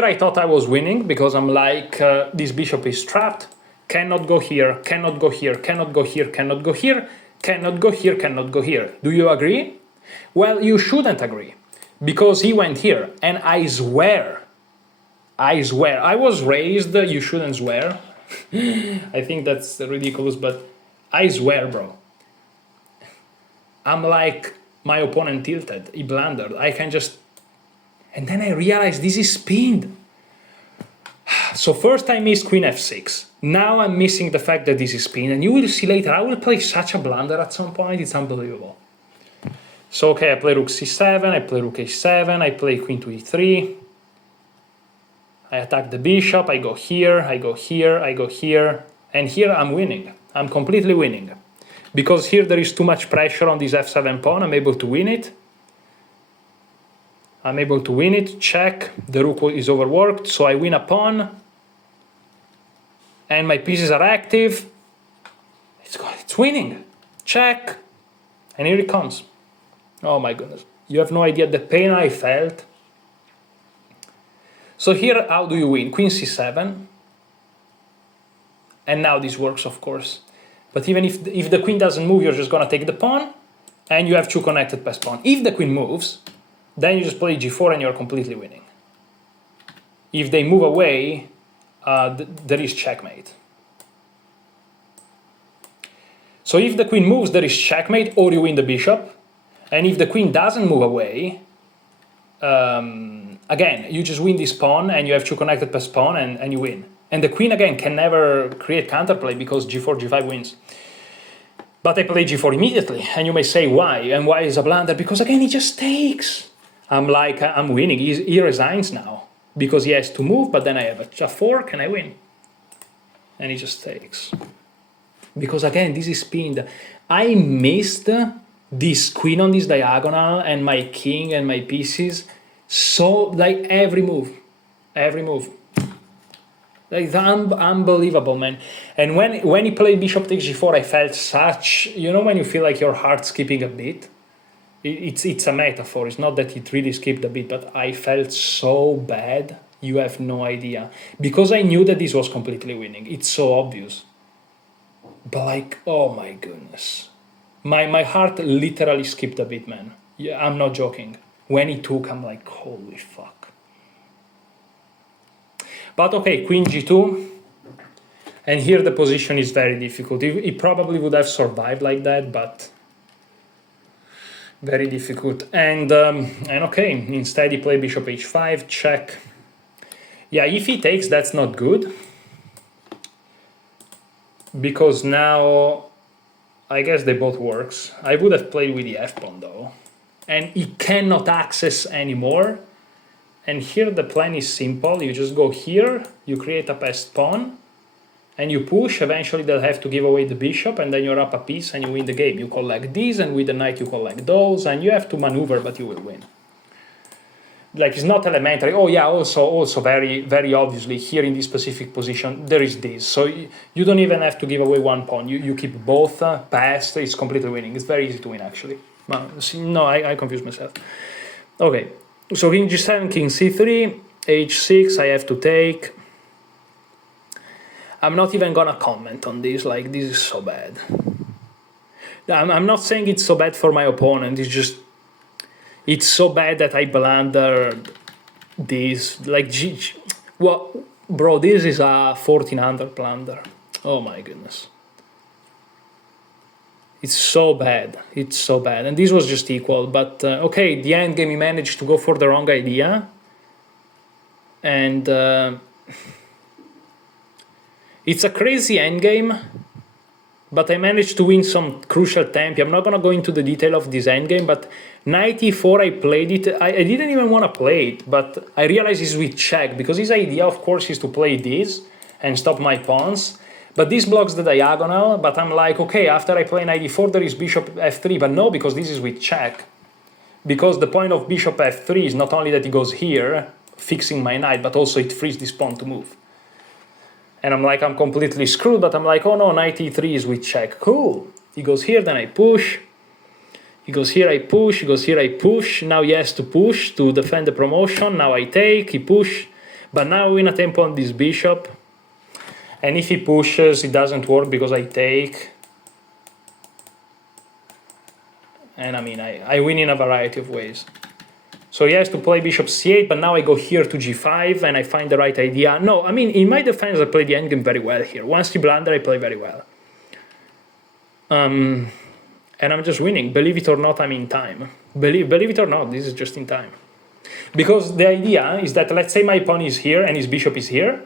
I thought I was winning, because I'm like, this bishop is trapped, cannot go here, cannot go here, cannot go here, cannot go here, cannot go here, cannot go here. Do you agree? Well, you shouldn't agree. Because he went here, and I swear, I was raised, you shouldn't swear. I think that's ridiculous, but I swear, bro. I'm like, my opponent tilted, he blundered, I can just... And then I realized this is pinned. So first I missed queen f6, now I'm missing the fact that this is pinned, and you will see later, I will play such a blunder at some point, it's unbelievable. So okay, I play rook c7, I play rook a7, I play queen to e3. I attack the bishop, I go here, I go here, I go here. And here I'm winning. I'm completely winning. Because here there is too much pressure on this f7 pawn, I'm able to win it. I'm able to win it, check, the rook is overworked, so I win a pawn. And my pieces are active. It's winning. Check. And here it comes. Oh my goodness, you have no idea the pain I felt. So here, how do you win? Queen c7. And now this works, of course. But even if the queen doesn't move, you're just gonna take the pawn, and you have two connected passed pawn. If the queen moves, then you just play g4 and you're completely winning. If they move away, there is checkmate. So if the queen moves, there is checkmate, or you win the bishop. And if the queen doesn't move away, again, you just win this pawn, and you have two connected passed pawn, and you win. And the queen, again, can never create counterplay, because g4, g5 wins. But I play g4 immediately, and you may say, why? And why is a blunder? Because, again, he just takes. I'm like, I'm winning. He resigns now, because he has to move, but then I have a fork, and I win. And he just takes. Because, again, this is pinned. I missed this queen on this diagonal, and my king and my pieces, so like every move, like unbelievable, man. And when he played bishop takes g4, I felt such, you know, when you feel like your heart's skipping a beat. It's a metaphor, it's not that it really skipped a beat, but I felt so bad, you have no idea, because I knew that this was completely winning. It's so obvious, but like, oh my goodness. My heart literally skipped a beat, man. Yeah, I'm not joking. When he took, I'm like, holy fuck. But okay, queen g2. And here the position is very difficult. He probably would have survived like that, but very difficult. And okay, instead he played bishop h5, check. Yeah, if he takes, that's not good. Because now I guess they both works. I would have played with the f-pawn though. And he cannot access anymore. And here the plan is simple. You just go here, you create a passed pawn, and you push. Eventually they'll have to give away the bishop, and then you're up a piece and you win the game. You collect these, and with the knight you collect those, and you have to maneuver, but you will win. Like, it's not elementary. Oh yeah, also very, very obviously here in this specific position, there is this. So you don't even have to give away one pawn. You keep both passed. It's completely winning. It's very easy to win, actually. No, I confused myself. Okay, so king g7, king c3, h6, I have to take. I'm not even gonna comment on this, like, this is so bad. I'm not saying it's so bad for my opponent, it's just, it's so bad that I blundered this, like, well, bro, this is a 1400 blunder. Oh my goodness. It's so bad, it's so bad. And this was just equal, but okay, the end game he managed to go for the wrong idea. And it's a crazy endgame, but I managed to win some crucial tempi. I'm not gonna go into the detail of this endgame, but knight e4, I played it. I didn't even want to play it, but I realized it's with check, because his idea, of course, is to play this and stop my pawns. But this blocks the diagonal, but I'm like, okay, after I play knight e4, there is bishop f3, but no, because this is with check. Because the point of bishop f3 is not only that he goes here, fixing my knight, but also it frees this pawn to move. And I'm like, I'm completely screwed, but I'm like, oh no, knight e3 is with check. Cool. He goes here, then I push. He goes here, I push. He goes here, I push. Now he has to push to defend the promotion. Now I take, he push. But now I win a tempo on this bishop. And if he pushes, it doesn't work because I take. And I mean, I win in a variety of ways. So he has to play bishop c8, but now I go here to g5 and I find the right idea. No, I mean, in my defense, I play the endgame very well here. Once you blunder, I play very well. And I'm just winning. Believe it or not, I'm in time. Believe it or not, this is just in time. Because the idea is that, let's say my pawn is here and his bishop is here.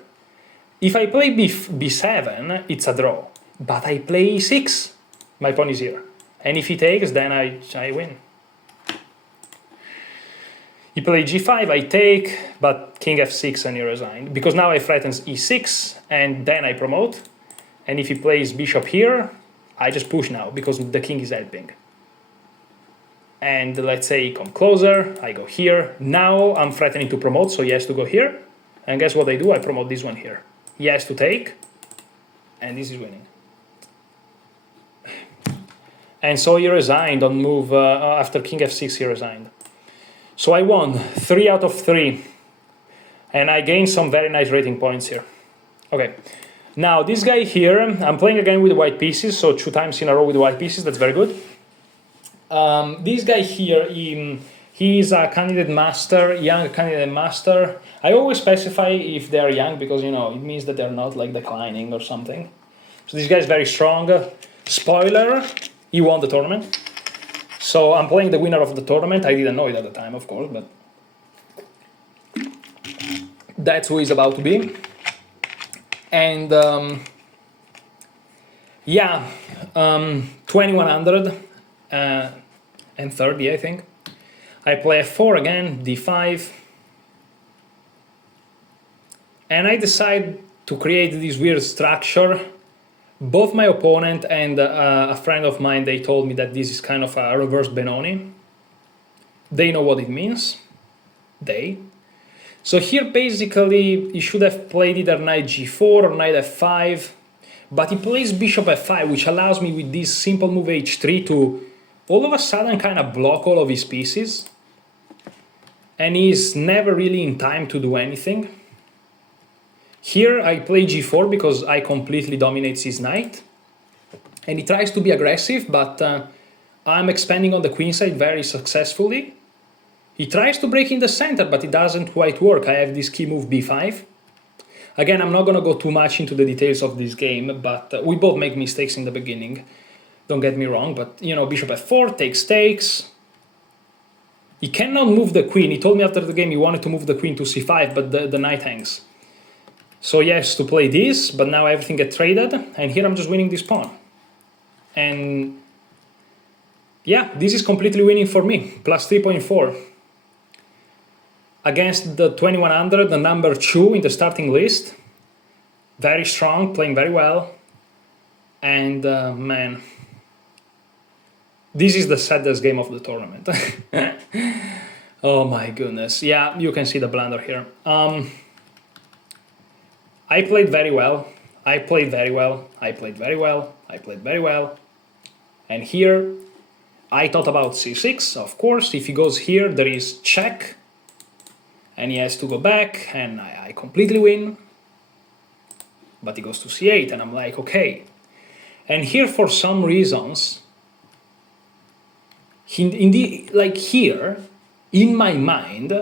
If I play b7, it's a draw. But I play e6, my pawn is here. And if he takes, then I win. He played g5, I take, but king f6 and he resigned. Because now I threaten e6, and then I promote. And if he plays bishop here, I just push now, because the king is helping. And let's say he come closer, I go here. Now I'm threatening to promote, so he has to go here. And guess what I do? I promote this one here. He has to take, and this is winning. And so he resigned on move, after king f6 he resigned. So I won 3 out of 3, and I gained some very nice rating points here. Okay, now this guy here, I'm playing again with white pieces, so 2 times in a row with white pieces, that's very good. This guy here, he's a candidate master, young candidate master. I always specify if they're young, because, you know, it means that they're not like declining or something. So this guy is very strong. Spoiler, he won the tournament. So I'm playing the winner of the tournament. I didn't know it at the time, of course, but that's who he's about to be. And yeah, 2100 and 30, I think. I play f4 again, d5. And I decide to create this weird structure. Both my opponent and a friend of mine, they told me that this is kind of a reverse Benoni. They know what it means. So here basically he should have played either knight g4 or knight f5, but he plays bishop f5, which allows me with this simple move h3 to all of a sudden kind of block all of his pieces. And he's never really in time to do anything. Here I play g4 because I completely dominate his knight. And he tries to be aggressive, but I'm expanding on the queen side very successfully. He tries to break in the center, but it doesn't quite work. I have this key move b5. Again, I'm not going to go too much into the details of this game, but we both make mistakes in the beginning. Don't get me wrong, but, you know, bishop f4 takes. He cannot move the queen. He told me after the game he wanted to move the queen to c5, but the knight hangs. So he has to play this, but now everything gets traded, and here I'm just winning this pawn. And yeah, this is completely winning for me, plus 3.4. Against the 2100, the number 2 in the starting list. Very strong, playing very well. And man, this is the saddest game of the tournament. Oh my goodness. Yeah, you can see the blunder here. I played very well. I played very well. I played very well. I played very well. And here, I thought about c6, of course. If he goes here, there is check. And he has to go back, and I completely win. But he goes to c8, and I'm like, okay. And here, for some reasons, like here, in my mind,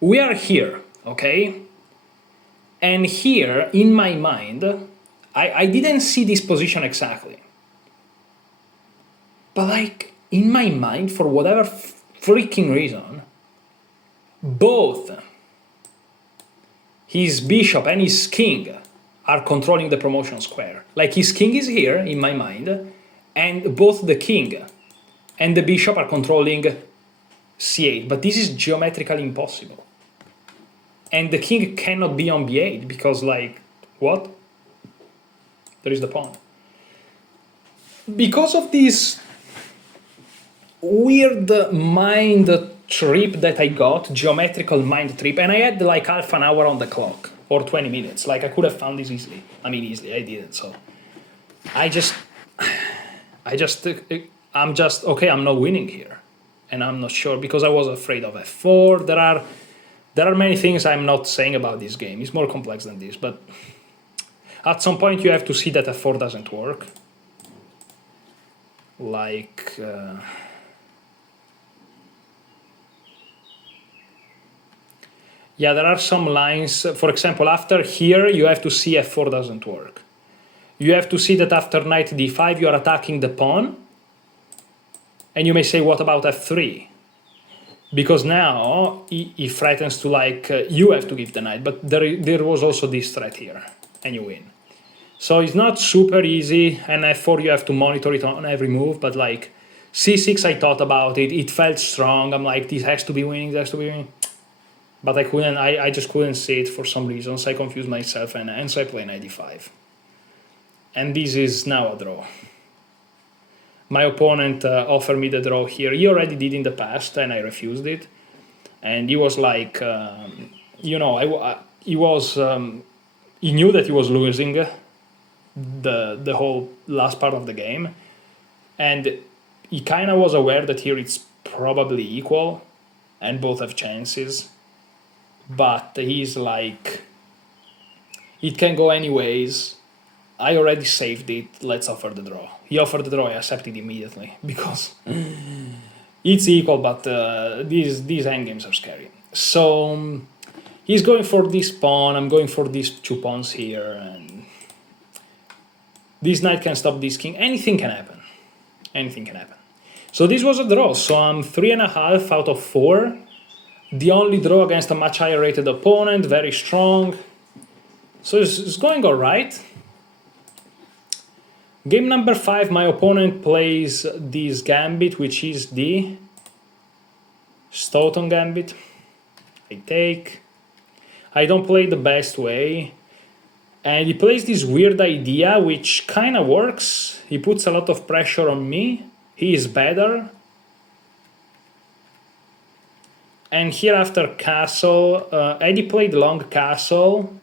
we are here, okay? And here, in my mind, I didn't see this position exactly. But like, in my mind, for whatever freaking reason, both his bishop and his king are controlling the promotion square. Like, his king is here, in my mind, and both the king and the bishop are controlling c8. But this is geometrically impossible. And the king cannot be on b8, because, like, what? There is the pawn. Because of this weird mind trip that I got, geometrical mind trip, and I had like half an hour on the clock, or 20 minutes. Like, I could have found this easily. I mean, easily, I didn't, so. I'm just, okay, I'm not winning here. And I'm not sure, because I was afraid of f4. There are many things I'm not saying about this game. It's more complex than this, but at some point you have to see that f4 doesn't work. Like, yeah, there are some lines. For example, after here, you have to see f4 doesn't work. You have to see that after knight d5, you are attacking the pawn. And you may say, what about f3? Because now he threatens to, like, you have to give the knight. But there was also this threat here, and you win. So it's not super easy, and f4 you have to monitor it on every move. But like, c6 I thought about it, it felt strong. I'm like, this has to be winning, this has to be winning. But I couldn't, I just couldn't see it for some reasons. I confused myself, and so I play knight d5. And this is now a draw. My opponent offered me the draw here. He already did in the past, and I refused it. And he was like, you know, he knew that he was losing the whole last part of the game. And he kind of was aware that here it's probably equal, and both have chances. But he's like, it can go anyways. I already saved it, let's offer the draw. He offered the draw, I accepted immediately, because it's equal, but these endgames are scary. So he's going for this pawn, I'm going for these two pawns here, and this knight can stop this king. Anything can happen. Anything can happen. So this was a draw, so I'm 3.5 out of 4. The only draw against a much higher rated opponent, very strong. So it's going all right. Game number 5, my opponent plays this gambit, which is the Stoughton gambit. I take. I don't play the best way. And he plays this weird idea, which kind of works. He puts a lot of pressure on me. He is better. And here after castle, had he played long castle,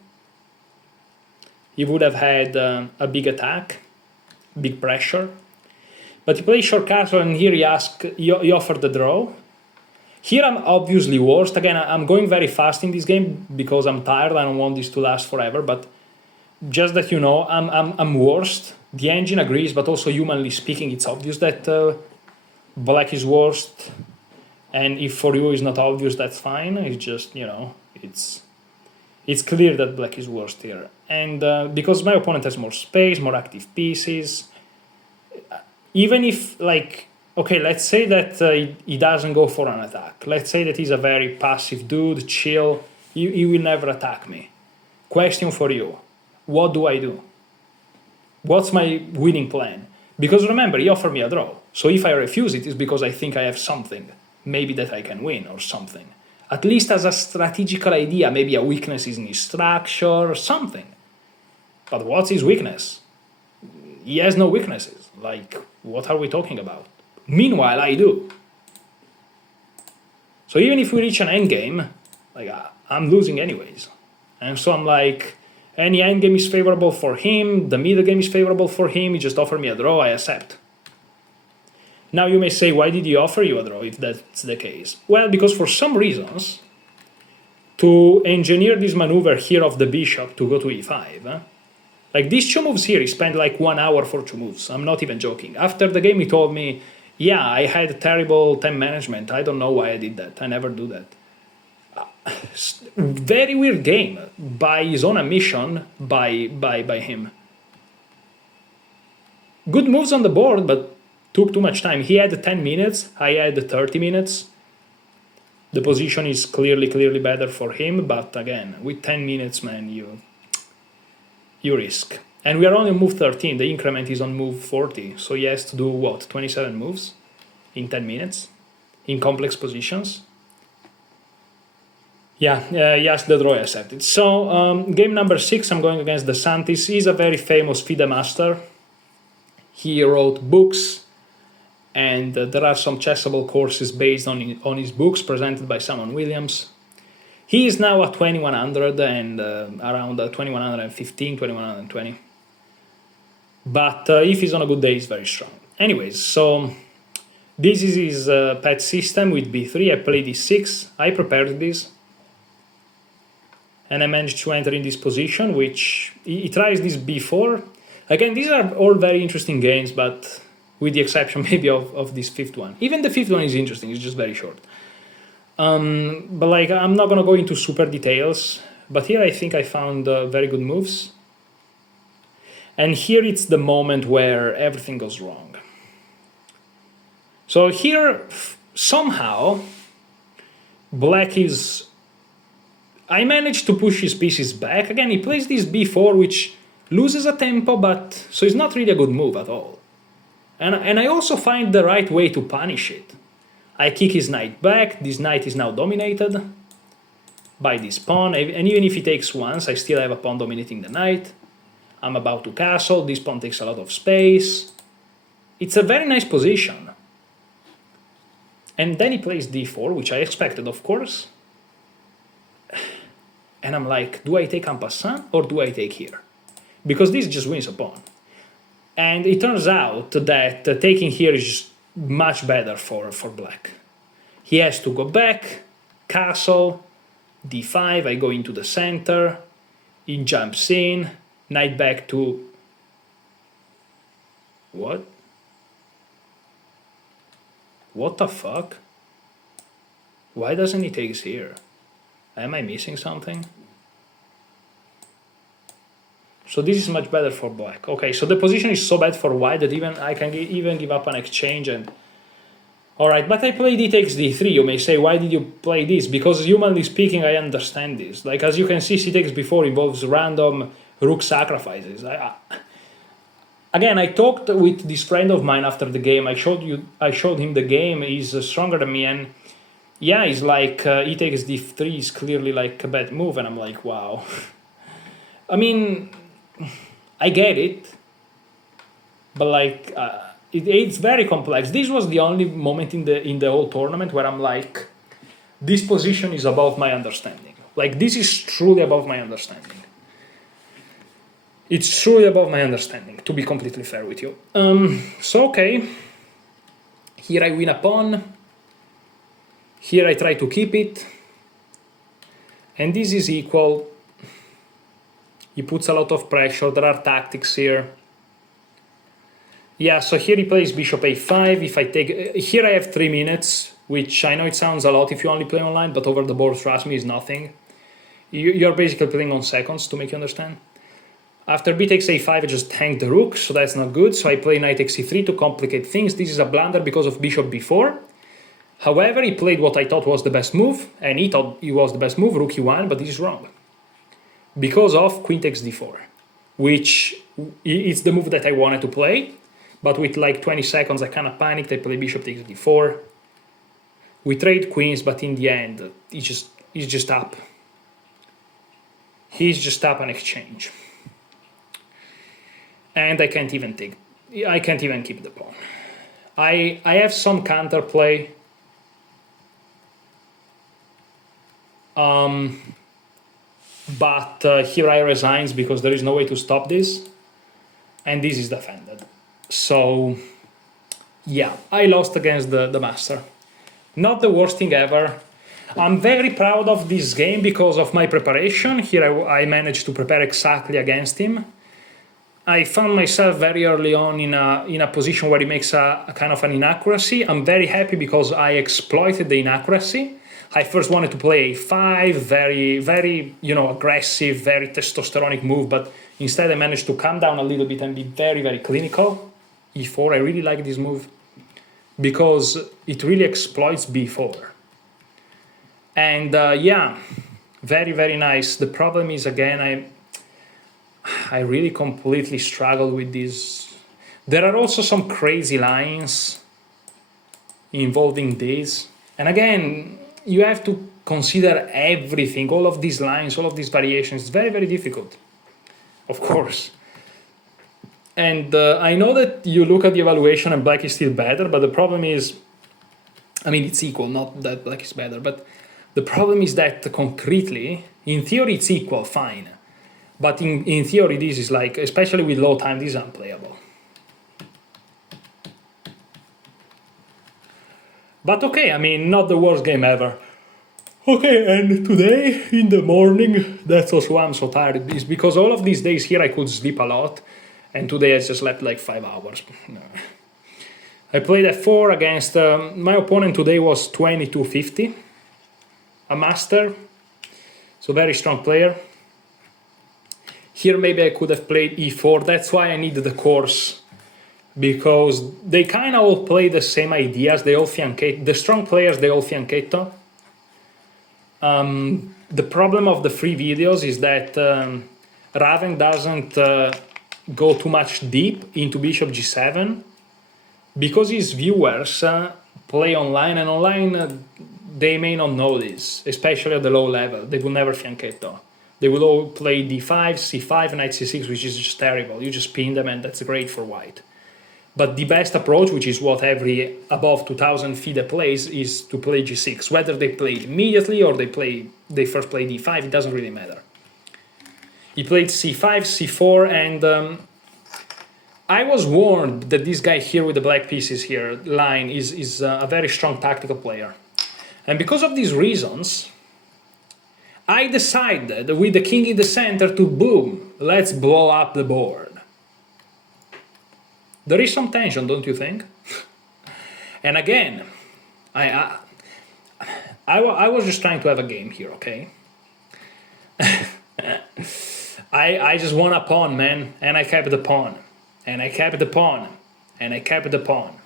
he would have had a big attack. Big pressure, but he plays short castle, and here he offered the draw. Here I'm obviously worst. Again, I'm going very fast in this game because I'm tired. I don't want this to last forever, but just that you know, I'm worst. The engine agrees, but also humanly speaking, it's obvious that black is worst. And if for you is not obvious, that's fine. It's just, you know, it's clear that black is worst here. And because my opponent has more space, more active pieces, even if, like, okay, let's say that he doesn't go for an attack. Let's say that he's a very passive dude, chill, he will never attack me. Question for you, what do I do? What's my winning plan? Because remember, he offered me a draw. So if I refuse it, it's because I think I have something, maybe that I can win or something. At least as a strategical idea, maybe a weakness is in his structure or something. But what's his weakness? He has no weaknesses. Like, what are we talking about? Meanwhile, I do. So even if we reach an endgame, like, I'm losing anyways. And so I'm like, any endgame is favorable for him, the middle game is favorable for him, he just offered me a draw, I accept. Now you may say, why did he offer you a draw if that's the case? Well, because for some reasons, to engineer this maneuver here of the bishop to go to e5, like these two moves here, he spent like 1 hour for two moves. I'm not even joking. After the game, he told me, yeah, I had terrible time management. I don't know why I did that. I never do that. Very weird game by his own admission, by him. Good moves on the board, but took too much time. He had 10 minutes. I had 30 minutes. The position is clearly better for him, but again, with 10 minutes, man, you risk. And we are only on move 13, the increment is on move 40, so he has to do, what, 27 moves in 10 minutes in complex positions? Yeah, yes, the draw accepted. So, game number 6, I'm going against DeSantis. He's a very famous FIDE master. He wrote books, and there are some chessable courses based on his books presented by Simon Williams. He is now at 2100 and around 2115, 2120. But if he's on a good day, he's very strong. Anyways, so this is his pet system with b3. I played e6. I prepared this. And I managed to enter in this position, which he tries this b4. Again, these are all very interesting games, but with the exception maybe of this fifth one. Even the fifth one is interesting, it's just very short. But like, I'm not gonna go into super details, but here I think I found very good moves. And here it's the moment where everything goes wrong. So here, somehow, black is... I managed to push his pieces back. Again, he plays this b4, which loses a tempo, but... So it's not really a good move at all. And I also find the right way to punish it. I kick his knight back, this knight is now dominated by this pawn, and even if he takes once, I still have a pawn dominating the knight. I'm about to castle, this pawn takes a lot of space. It's a very nice position. And then he plays d4, which I expected, of course. And I'm like, do I take en passant or do I take here? Because this just wins a pawn. And it turns out that taking here is just much better for black. He has to go back, castle, d5, I go into the center, he jumps in, knight back to... What? What the fuck? Why doesn't he take here? Am I missing something? So this is much better for black. Okay, so the position is so bad for white that even I can even give up an exchange and... Alright, but I play d takes d3. You may say, why did you play this? Because humanly speaking, I understand this. Like, as you can see, c takes b4 involves random rook sacrifices. Again, I talked with this friend of mine after the game. I showed him the game. He's stronger than me, and yeah, he's like, e takes d3 is clearly like a bad move, and I'm like, wow. I mean, I get it, but like, it's very complex. This was the only moment in the whole tournament where I'm like, this position is above my understanding. Like, this is truly above my understanding. It's truly above my understanding, to be completely fair with you. So, okay. Here I win a pawn. Here I try to keep it. And this is equal. He puts a lot of pressure. There are tactics here. Yeah, so here he plays bishop a5. If I take... Here I have 3 minutes, which I know it sounds a lot if you only play online, but over the board, trust me, is nothing. You're basically playing on seconds, to make you understand. After b takes a5, I just hang the rook, so that's not good. So I play knight takes c3 to complicate things. This is a blunder because of bishop b4. However, he played what I thought was the best move, and he thought it was the best move, rook e1, but this is wrong. Because of queen takes d4, which is the move that I wanted to play. But with like 20 seconds, I kind of panicked. I play bishop takes d4. We trade queens, but in the end, he's just up. He's just up an exchange. And I can't even keep the pawn. I have some counterplay. But here I resigns because there is no way to stop this. And this is defended. So, yeah, I lost against the master. Not the worst thing ever. I'm very proud of this game because of my preparation. Here I managed to prepare exactly against him. I found myself very early on in a position where he makes a kind of an inaccuracy. I'm very happy because I exploited the inaccuracy. I first wanted to play a5, very, aggressive, very testosteronic move, but instead I managed to calm down a little bit and be very, very clinical. e4, I really like this move because it really exploits b4. And very, very nice. The problem is, again, I really completely struggle with this. There are also some crazy lines involving this. And again, you have to consider everything, all of these lines, all of these variations. It's very, very difficult, of course. And I know that you look at the evaluation and black is still better, but the problem is, it's equal, not that black is better, but the problem is that concretely, in theory, it's equal, fine. But in theory, this is like, especially with low time, this is unplayable. But okay, not the worst game ever. Okay, and today in the morning, that's also why I'm so tired, is because all of these days here I could sleep a lot, and today I just slept like 5 hours. I played f4 against, my opponent today was 2250, a master, so very strong player. Here maybe I could have played e4, that's why I needed the course, because they kind of all play the same ideas, they all fianchetto, the strong players, they all fianchetto. The problem of the free videos is that Raven doesn't go too much deep into bishop g7, because his viewers play online, and online they may not know this, especially at the low level, they will never fianchetto. They will all play d5, c5, knight c6, which is just terrible. You just pin them and that's great for white. But the best approach, which is what every above 2000 FIDE plays, is to play g6. Whether they play it immediately or they first play d5, it doesn't really matter. He played c5, c4, and I was warned that this guy here with the black pieces here, line, is a very strong tactical player. And because of these reasons, I decided with the king in the center to boom, let's blow up the board. There is some tension, don't you think? And again, I was just trying to have a game here, okay? I just won a pawn, man, and I kept the pawn, and I kept the pawn, and I kept the pawn.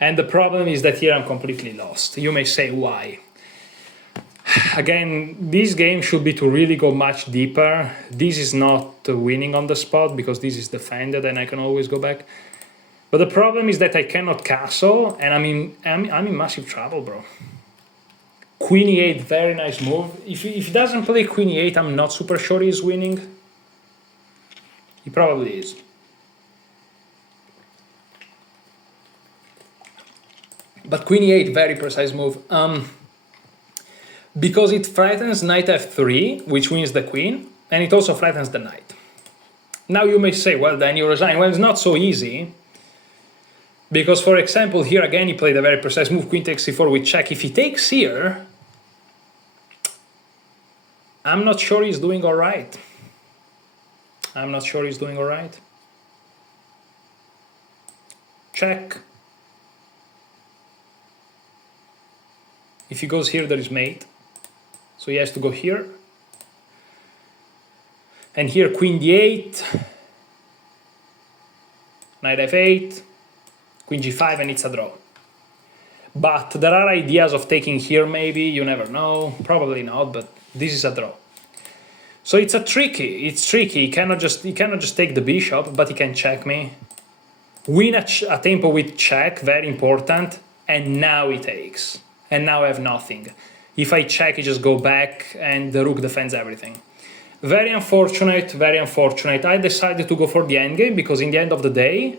And the problem is that here I'm completely lost. You may say, why? Again, this game should be to really go much deeper. This is not winning on the spot because this is defended and I can always go back. But the problem is that I cannot castle, and I'm in massive trouble, bro. Queen e8, very nice move. If he doesn't play queen e8, I'm not super sure he's winning. He probably is. But queen e8, very precise move. Because it threatens knight f3, which wins the queen, and it also threatens the knight. Now you may say, well, then you resign. Well, it's not so easy. Because, for example, here again he played a very precise move, queen takes c4 with check. If he takes here, I'm not sure he's doing all right. I'm not sure he's doing all right. Check. If he goes here, there is mate. So he has to go here. And here queen d8, knight f8, queen g5, and it's a draw. But there are ideas of taking here maybe, you never know, probably not, but this is a draw. So it's tricky, he cannot just take the bishop, but he can check me. win a tempo with check, very important, and now he takes. And now I have nothing. If I check, he just go back, and the rook defends everything. Very unfortunate, very unfortunate. I decided to go for the endgame, because in the end of the day,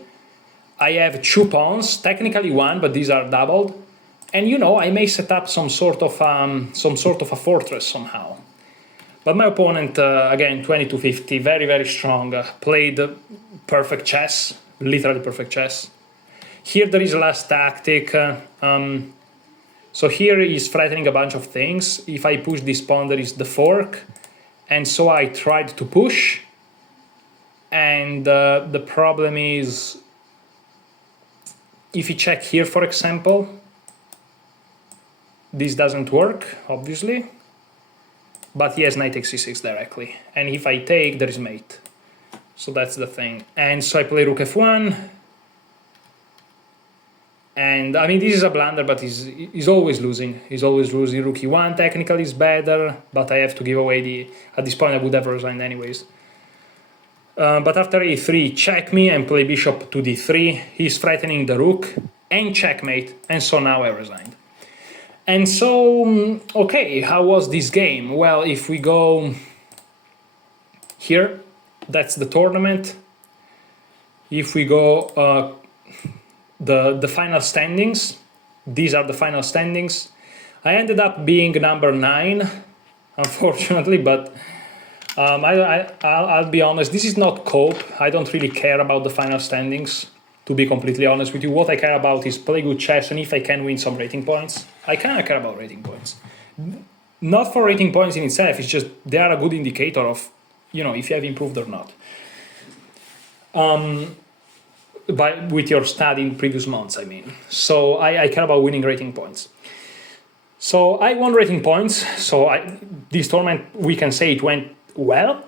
I have 2 pawns, technically 1, but these are doubled. And you know, I may set up some sort of a fortress somehow. But my opponent, again, 2250, very, very strong, played perfect chess, literally perfect chess. Here there is a last tactic. So here he's threatening a bunch of things. If I push this pawn, there is the fork. And so I tried to push. And the problem is, if you check here, for example, this doesn't work, obviously. But he has knight takes c6 directly. And if I take, there is mate. So that's the thing. And so I play rook f1. And I mean, this is a blunder, but he's always losing. He's always losing. Rook e1 technically is better, but I have to give away at this point I would have resigned anyways. But after e3, check me and play bishop to d3. He's threatening the rook and checkmate. And so now I resigned. And so, okay, how was this game? Well, if we go here, that's the tournament. If we go the final standings, these are the final standings. I ended up being number 9, unfortunately, but I'll be honest, this is not cope. I don't really care about the final standings, to be completely honest with you. What I care about is play good chess, and if I can win some rating points. I kind of care about rating points. Not for rating points in itself, it's just they are a good indicator of, you know, if you have improved or not. With your study in previous months, I mean. So I care about winning rating points. So I won rating points. So this tournament, we can say it went well.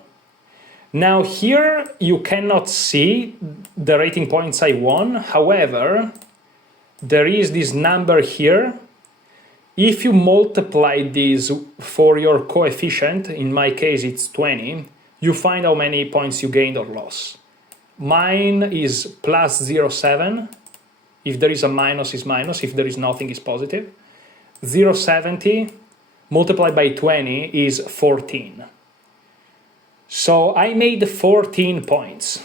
Now here you cannot see the rating points I won. However, there is this number here. If you multiply this for your coefficient, in my case it's 20, you find how many points you gained or lost. Mine is plus 0.7. If there is a minus, it's minus. If there is nothing, it's positive. 0.70 multiplied by 20 is 14. So I made 14 points.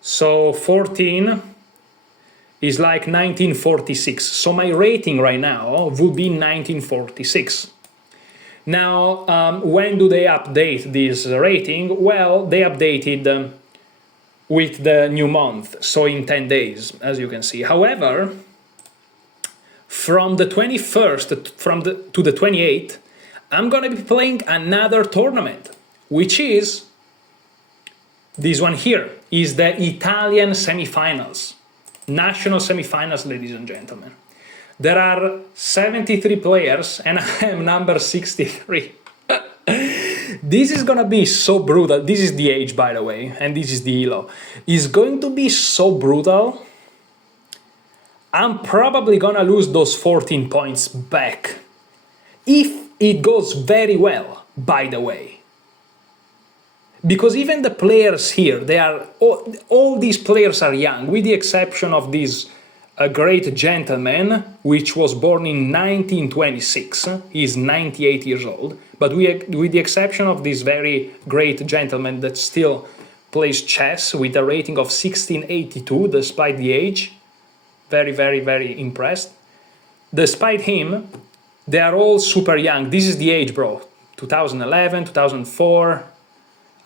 So 14 is like 1946. So my rating right now would be 1946. Now, when do they update this rating? Well, they updated with the new month, so in 10 days, as you can see. However, from the 21st to the 28th, I'm going to be playing another tournament, which is this one here, is the Italian semifinals, national semifinals, ladies and gentlemen. There are 73 players, and I am number 63. This is gonna be so brutal. This is the age, by the way, and this is the elo. It's going to be so brutal. I'm probably gonna lose those 14 points back. If it goes very well, by the way. Because even the players here, they are all these players are young, with the exception of this great gentleman, which was born in 1926. He's 98 years old. But with the exception of this very great gentleman that still plays chess with a rating of 1682, despite the age, very, very, very impressed. Despite him, they are all super young. This is the age, bro. 2011, 2004.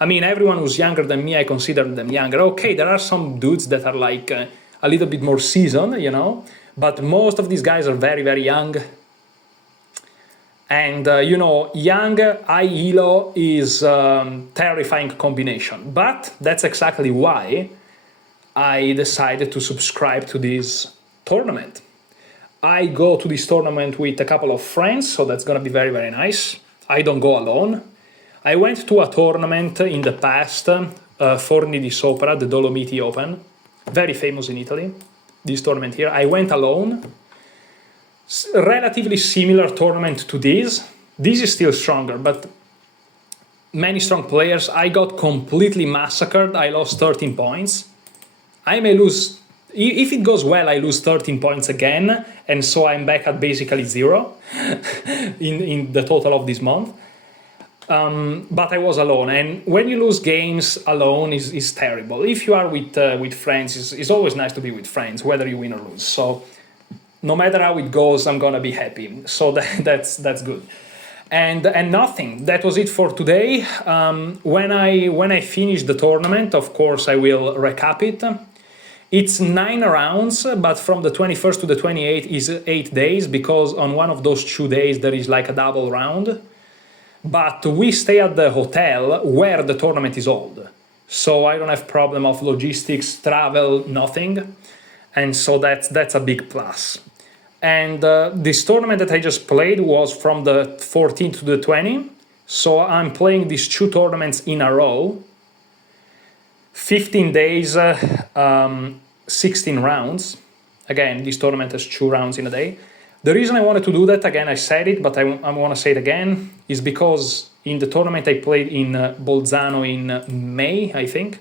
I mean, everyone who's younger than me, I consider them younger. Okay, there are some dudes that are like a little bit more seasoned, you know, but most of these guys are very, very young. And, you know, young, high elo is terrifying combination. But that's exactly why I decided to subscribe to this tournament. I go to this tournament with a couple of friends, so that's going to be very, very nice. I don't go alone. I went to a tournament in the past, Forni di Sopra, the Dolomiti Open, very famous in Italy, this tournament here. I went alone. Relatively similar tournament to this. This is still stronger, but many strong players. I got completely massacred. I lost 13 points. I may lose, if it goes well, I lose 13 points again, and so I'm back at basically 0 in the total of this month. But I was alone, and when you lose games alone is terrible. If you are with friends, it's always nice to be with friends, whether you win or lose. So no matter how it goes, I'm gonna be happy. So that's good. And nothing. That was it for today. When I finish the tournament, of course, I will recap it. It's 9 rounds, but from the 21st to the 28th is 8 days, because on one of those 2 days there is like a double round. But we stay at the hotel where the tournament is held, so I don't have problem of logistics, travel, nothing, and so that's a big plus. And this tournament that I just played was from the 14th to the 20th, so I'm playing these 2 tournaments in a row, 15 days, 16 rounds. Again, this tournament has 2 rounds in a day. The reason I wanted to do that, again, I said it, but I want to say it again, is because in the tournament I played in Bolzano in May, I think.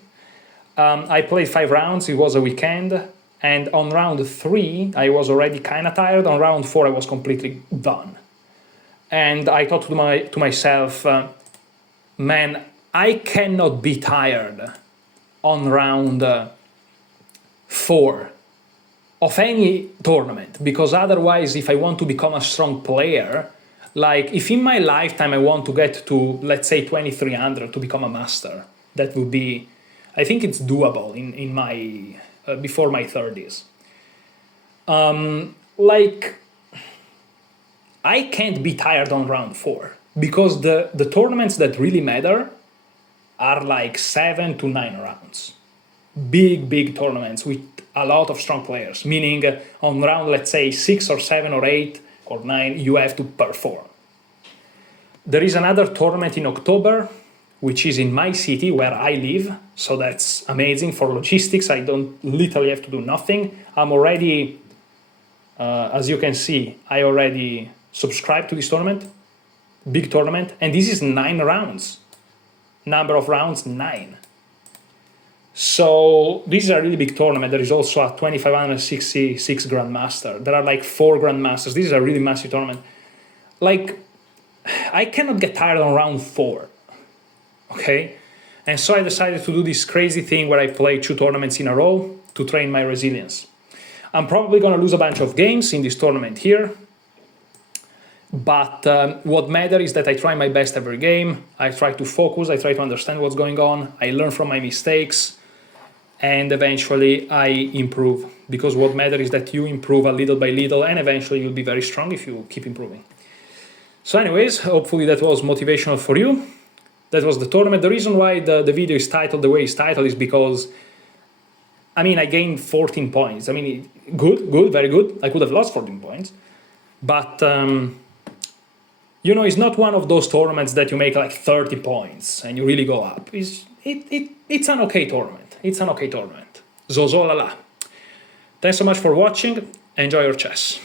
I played 5 rounds, it was a weekend, and on round 3 I was already kind of tired, on round 4 I was completely done. And I thought to myself, man, I cannot be tired on round 4. Of any tournament, because otherwise, if I want to become a strong player, like if in my lifetime I want to get to, let's say, 2300 to become a master, that would be, I think it's doable in my before my 30s. Like, I can't be tired on round 4, because the tournaments that really matter are like 7 to 9 rounds. Big tournaments with a lot of strong players, meaning on round, let's say, 6 or 7 or 8 or 9, you have to perform. There is another tournament in October, which is in my city where I live, so that's amazing for logistics. I don't literally have to do nothing. I'm already, as you can see, I already subscribed to this tournament, big tournament, and this is 9 rounds. Number of rounds, 9. So this is a really big tournament. There is also a 2566 Grandmaster. There are like 4 Grandmasters. This is a really massive tournament. Like, I cannot get tired on round 4, okay? And so I decided to do this crazy thing where I play 2 tournaments in a row to train my resilience. I'm probably going to lose a bunch of games in this tournament here, but what matters is that I try my best every game. I try to focus, I try to understand what's going on, I learn from my mistakes, and eventually I improve, because what matters is that you improve a little by little, and eventually you'll be very strong if you keep improving. So anyways, hopefully that was motivational for you. That was the tournament. The reason why the video is titled the way it's titled is because, I mean, I gained 14 points. I mean, good, very good. I could have lost 14 points, but you know, it's not one of those tournaments that you make like 30 points and you really go up. It's an okay tournament. It's an okay tournament. Soso, lala. Thanks so much for watching. Enjoy your chess.